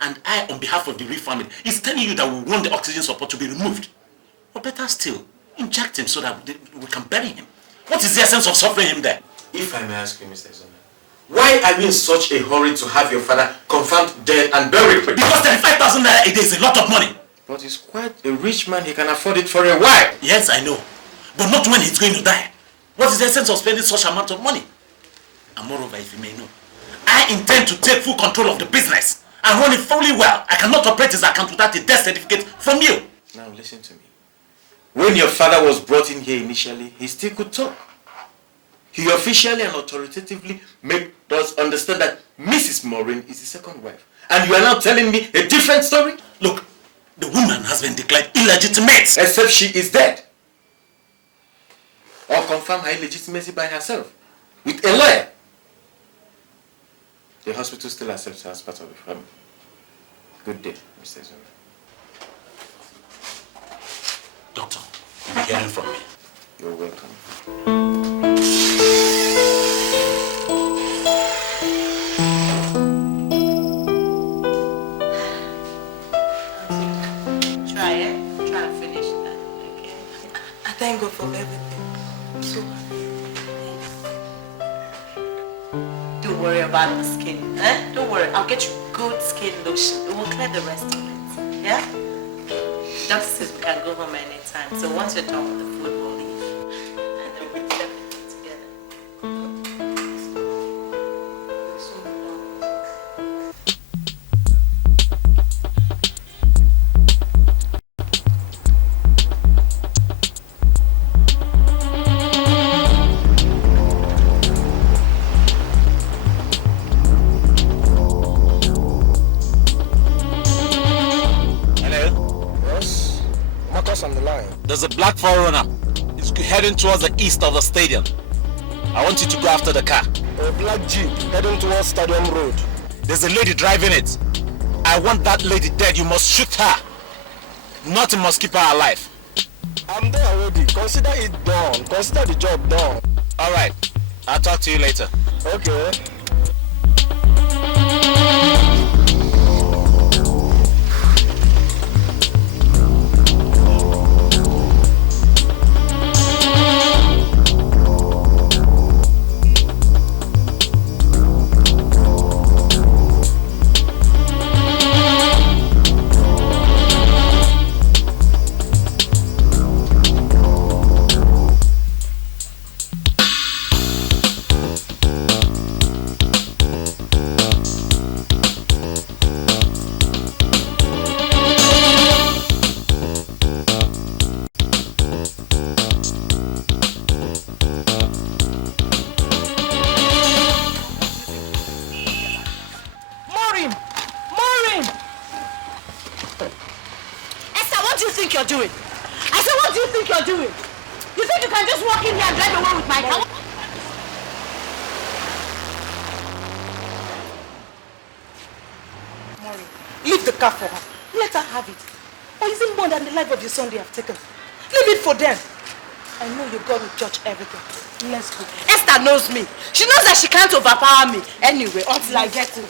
And I, on behalf of the Reef family, is telling you that we want the oxygen support to be removed. Or better still, inject him so that we can bury him. What is the essence of suffering him there? If I may ask you, Mr. Izuna, why are you in such a hurry to have your father confirmed dead and buried? Because 35,000 naira a day is a lot of money. But he's quite a rich man. He can afford it for a while. Yes, I know. But not when he's going to die. What is the essence of spending such amount of money? And moreover, if you may know, I intend to take full control of the business and run it fully well. I cannot operate his account without a death certificate from you. Now listen to me. When your father was brought in here initially, he still could talk. He officially and authoritatively made us understand that Mrs. Maureen is his second wife. And you are now telling me a different story? Look, the woman has been declared illegitimate. Except she is dead. Or confirm her illegitimacy by herself. With a lawyer. The hospital still accepts her as part of the family. Good day, Mr. Zuma. Doctor, you're hearing from me. You're welcome. Try it. Try to finish that, okay? I thank God for everything. I'm so happy. Don't worry about the skin, eh? Don't worry. I'll get you good skin lotion. It will clear the rest of it. Yeah? The doctor says we can go home anytime. So once you're done with the food, we'll leave. And then we'll check everything together. On the line. There's a black forerunner. It's heading towards the east of the stadium. I want you to go after the car. A black jeep heading towards Stadium Road. There's a lady driving it. I want that lady dead. You must shoot her. Nothing must keep her alive. I'm there already. Consider it done. Consider the job done. All right. I'll talk to you later. Okay. think you're doing? I said, what do you think you're doing? You think you can just walk in here and drive away with my car? Mori, leave the car for her. Let her have it. Or is it more than the life of your son they have taken? Leave it for them. I know your God will judge everything. Let's go. Esther knows me. She knows that she can't overpower me. Anyway, until I get to.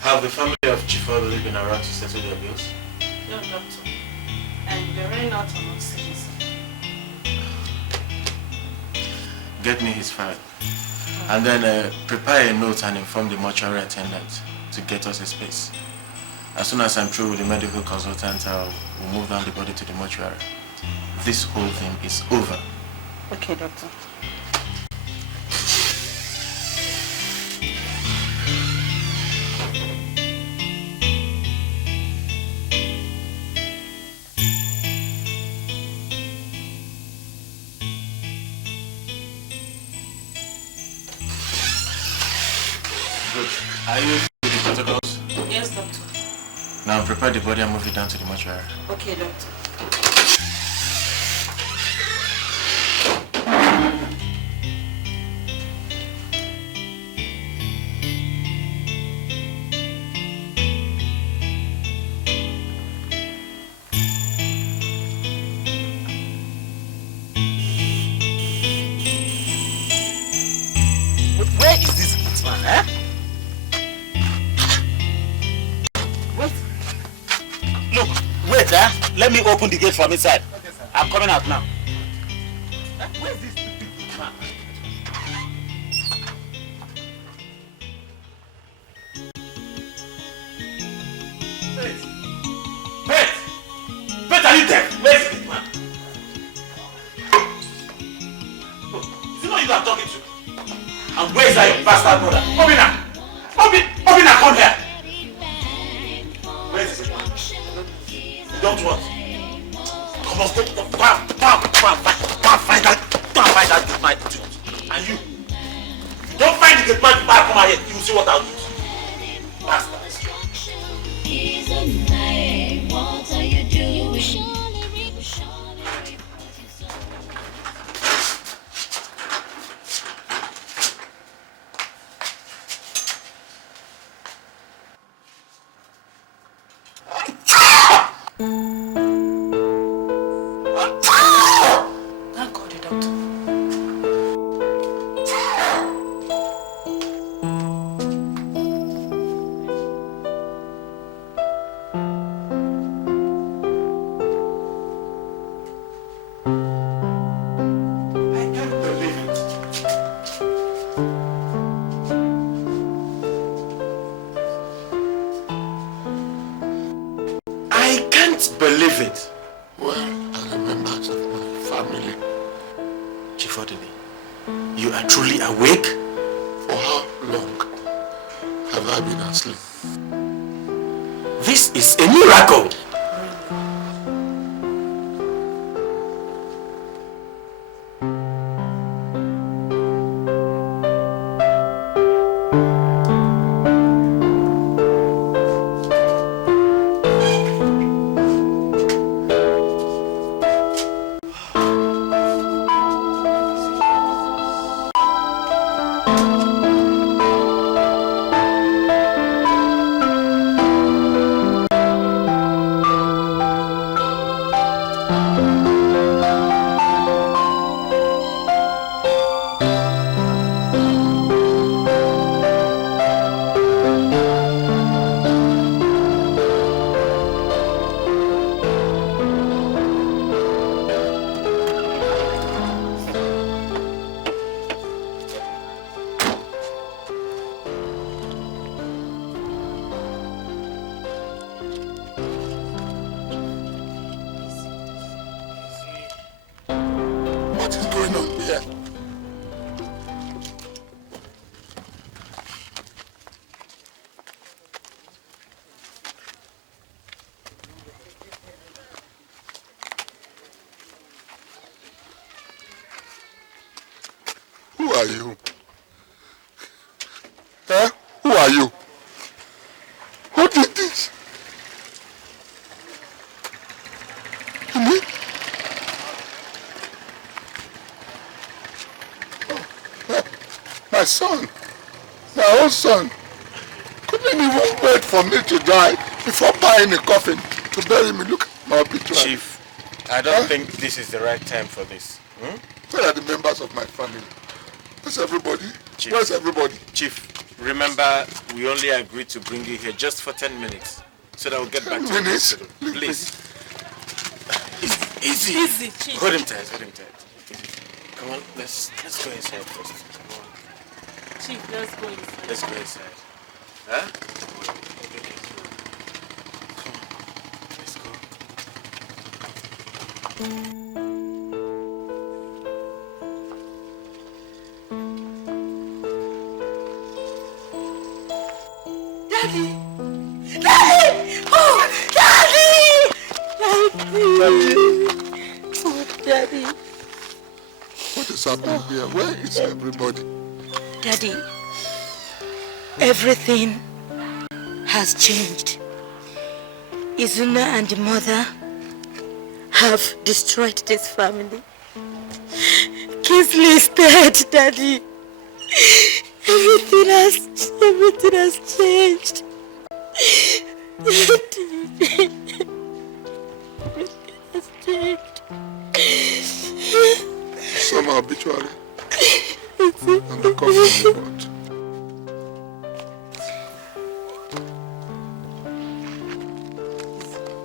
Have the family of Chief Odoli been around to settle their bills? No, doctor. And we're running out on oxygen. Get me his file. And then prepare a note and inform the mortuary attendant to get us a space. As soon as I'm through with the medical consultant, we'll move down the body to the mortuary. This whole thing is over. Okay, doctor. Good. Are you with the protocols? Yes, doctor. Now prepare the body and move it down to the mortuary. Okay, doctor. Where is this man, eh? Wait. Look, wait, eh? Let me open the gate from inside. Okay, sir. I'm coming out now. Where is this stupid man? Wait, are you there? Where is this man? Look, is it not you that I'm talking to? And where is that your bastard brother? Obina! Obina, come here! Where is this man? You don't want? Come on, go and find that good man. And you don't find the good man, you better come out here. You will see what I'll do. Bastard. What are you doing? Thank God, the doctor. I can't believe it. Well, are the members of my family. Chief Odoli, you are truly awake? For how long have I been asleep? This is a miracle. are you? Eh? Who are you? Who did this? Me? My son. My own son. Couldn't even wait for me to die before buying a coffin to bury me. Look at my obituary. Chief, I don't think this is the right time for this. Where are the members of my family? Where's everybody? Chief. Where's everybody? Chief, remember, we only agreed to bring you here just for 10 minutes. So that we'll get back to the hospital. Please. Easy. Easy, Chief. Hold him tight, hold him tight. Come on, let's go inside first. Come on. Chief, let's go inside. Let's go inside. Huh? Come on. Let's go. Daddy! Daddy! Oh, Daddy! Daddy! Oh, Daddy. What is happening here? Where is everybody? Daddy, everything has changed. Izuna and the mother have destroyed this family. Kingsley is dead, Daddy. Everything has changed. Everything has changed. Some obituary. And the coffin report.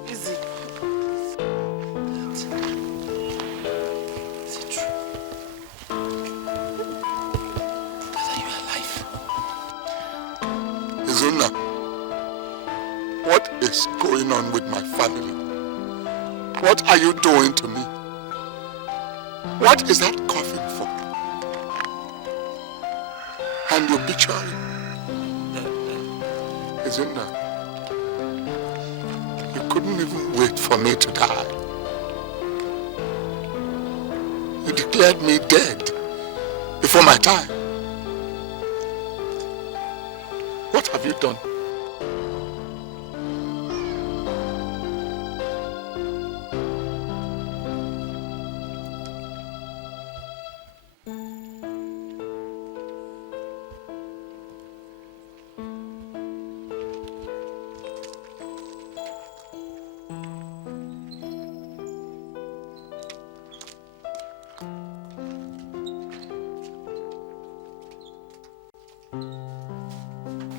Easy. Is it true? Are you alive? Izuna, what is going on with my family? What are you doing to me? What is that coffin for? And the obituary? Izuna, you couldn't even wait for me to die. You declared me dead before my time. What have you done?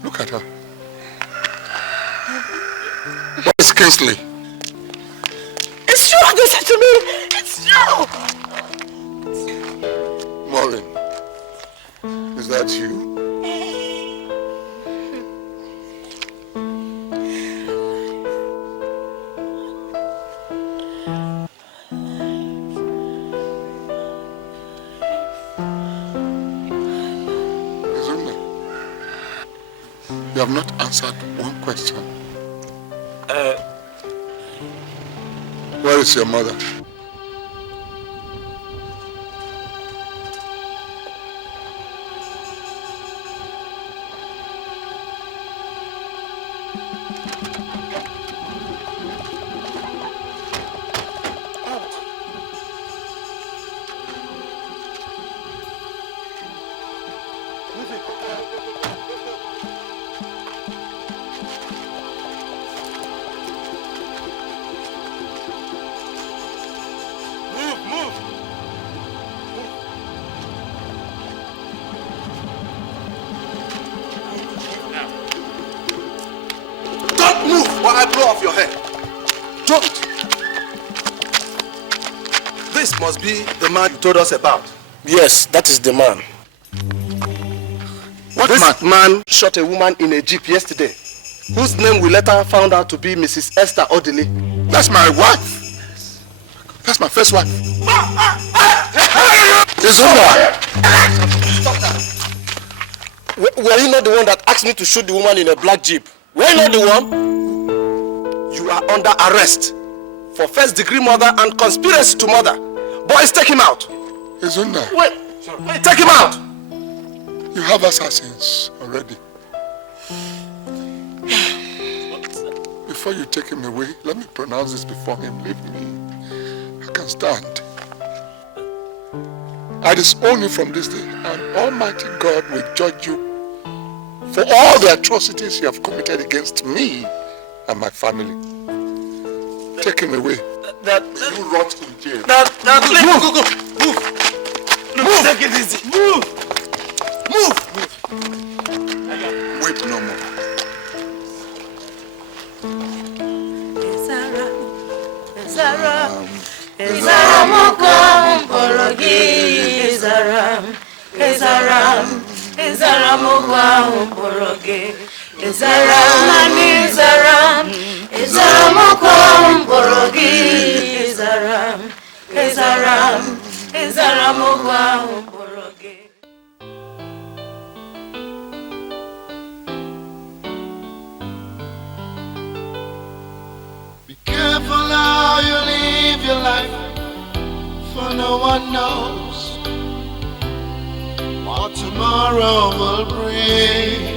Look at her. What is Kingsley? It's true, what they said to me! It's true! Maureen, is that you? Izuna, you have not answered one question. Where is your mother? Don't move or I blow off your head. Don't. This must be the man you told us about. Yes, that is the man. This man shot a woman in a jeep yesterday, whose name we later found out to be Mrs. Esther Odili. That's my wife. That's my first wife. Izuna! Stop that. Were you not the one that asked me to shoot the woman in a black jeep? Were you not the one? You are under arrest for first-degree murder and conspiracy to murder. Boys, take him out. Izuna. Wait, take him out. You have assassins already. Before you take him away, let me pronounce this before him. Leave me. I can stand. I disown you from this day, and Almighty God will judge you for all the atrocities you have committed against me and my family. Take him away. May you rot in jail. Move! Move! Take it easy. Move! Wait no more. Be careful how you live your life, for no one knows what tomorrow will bring.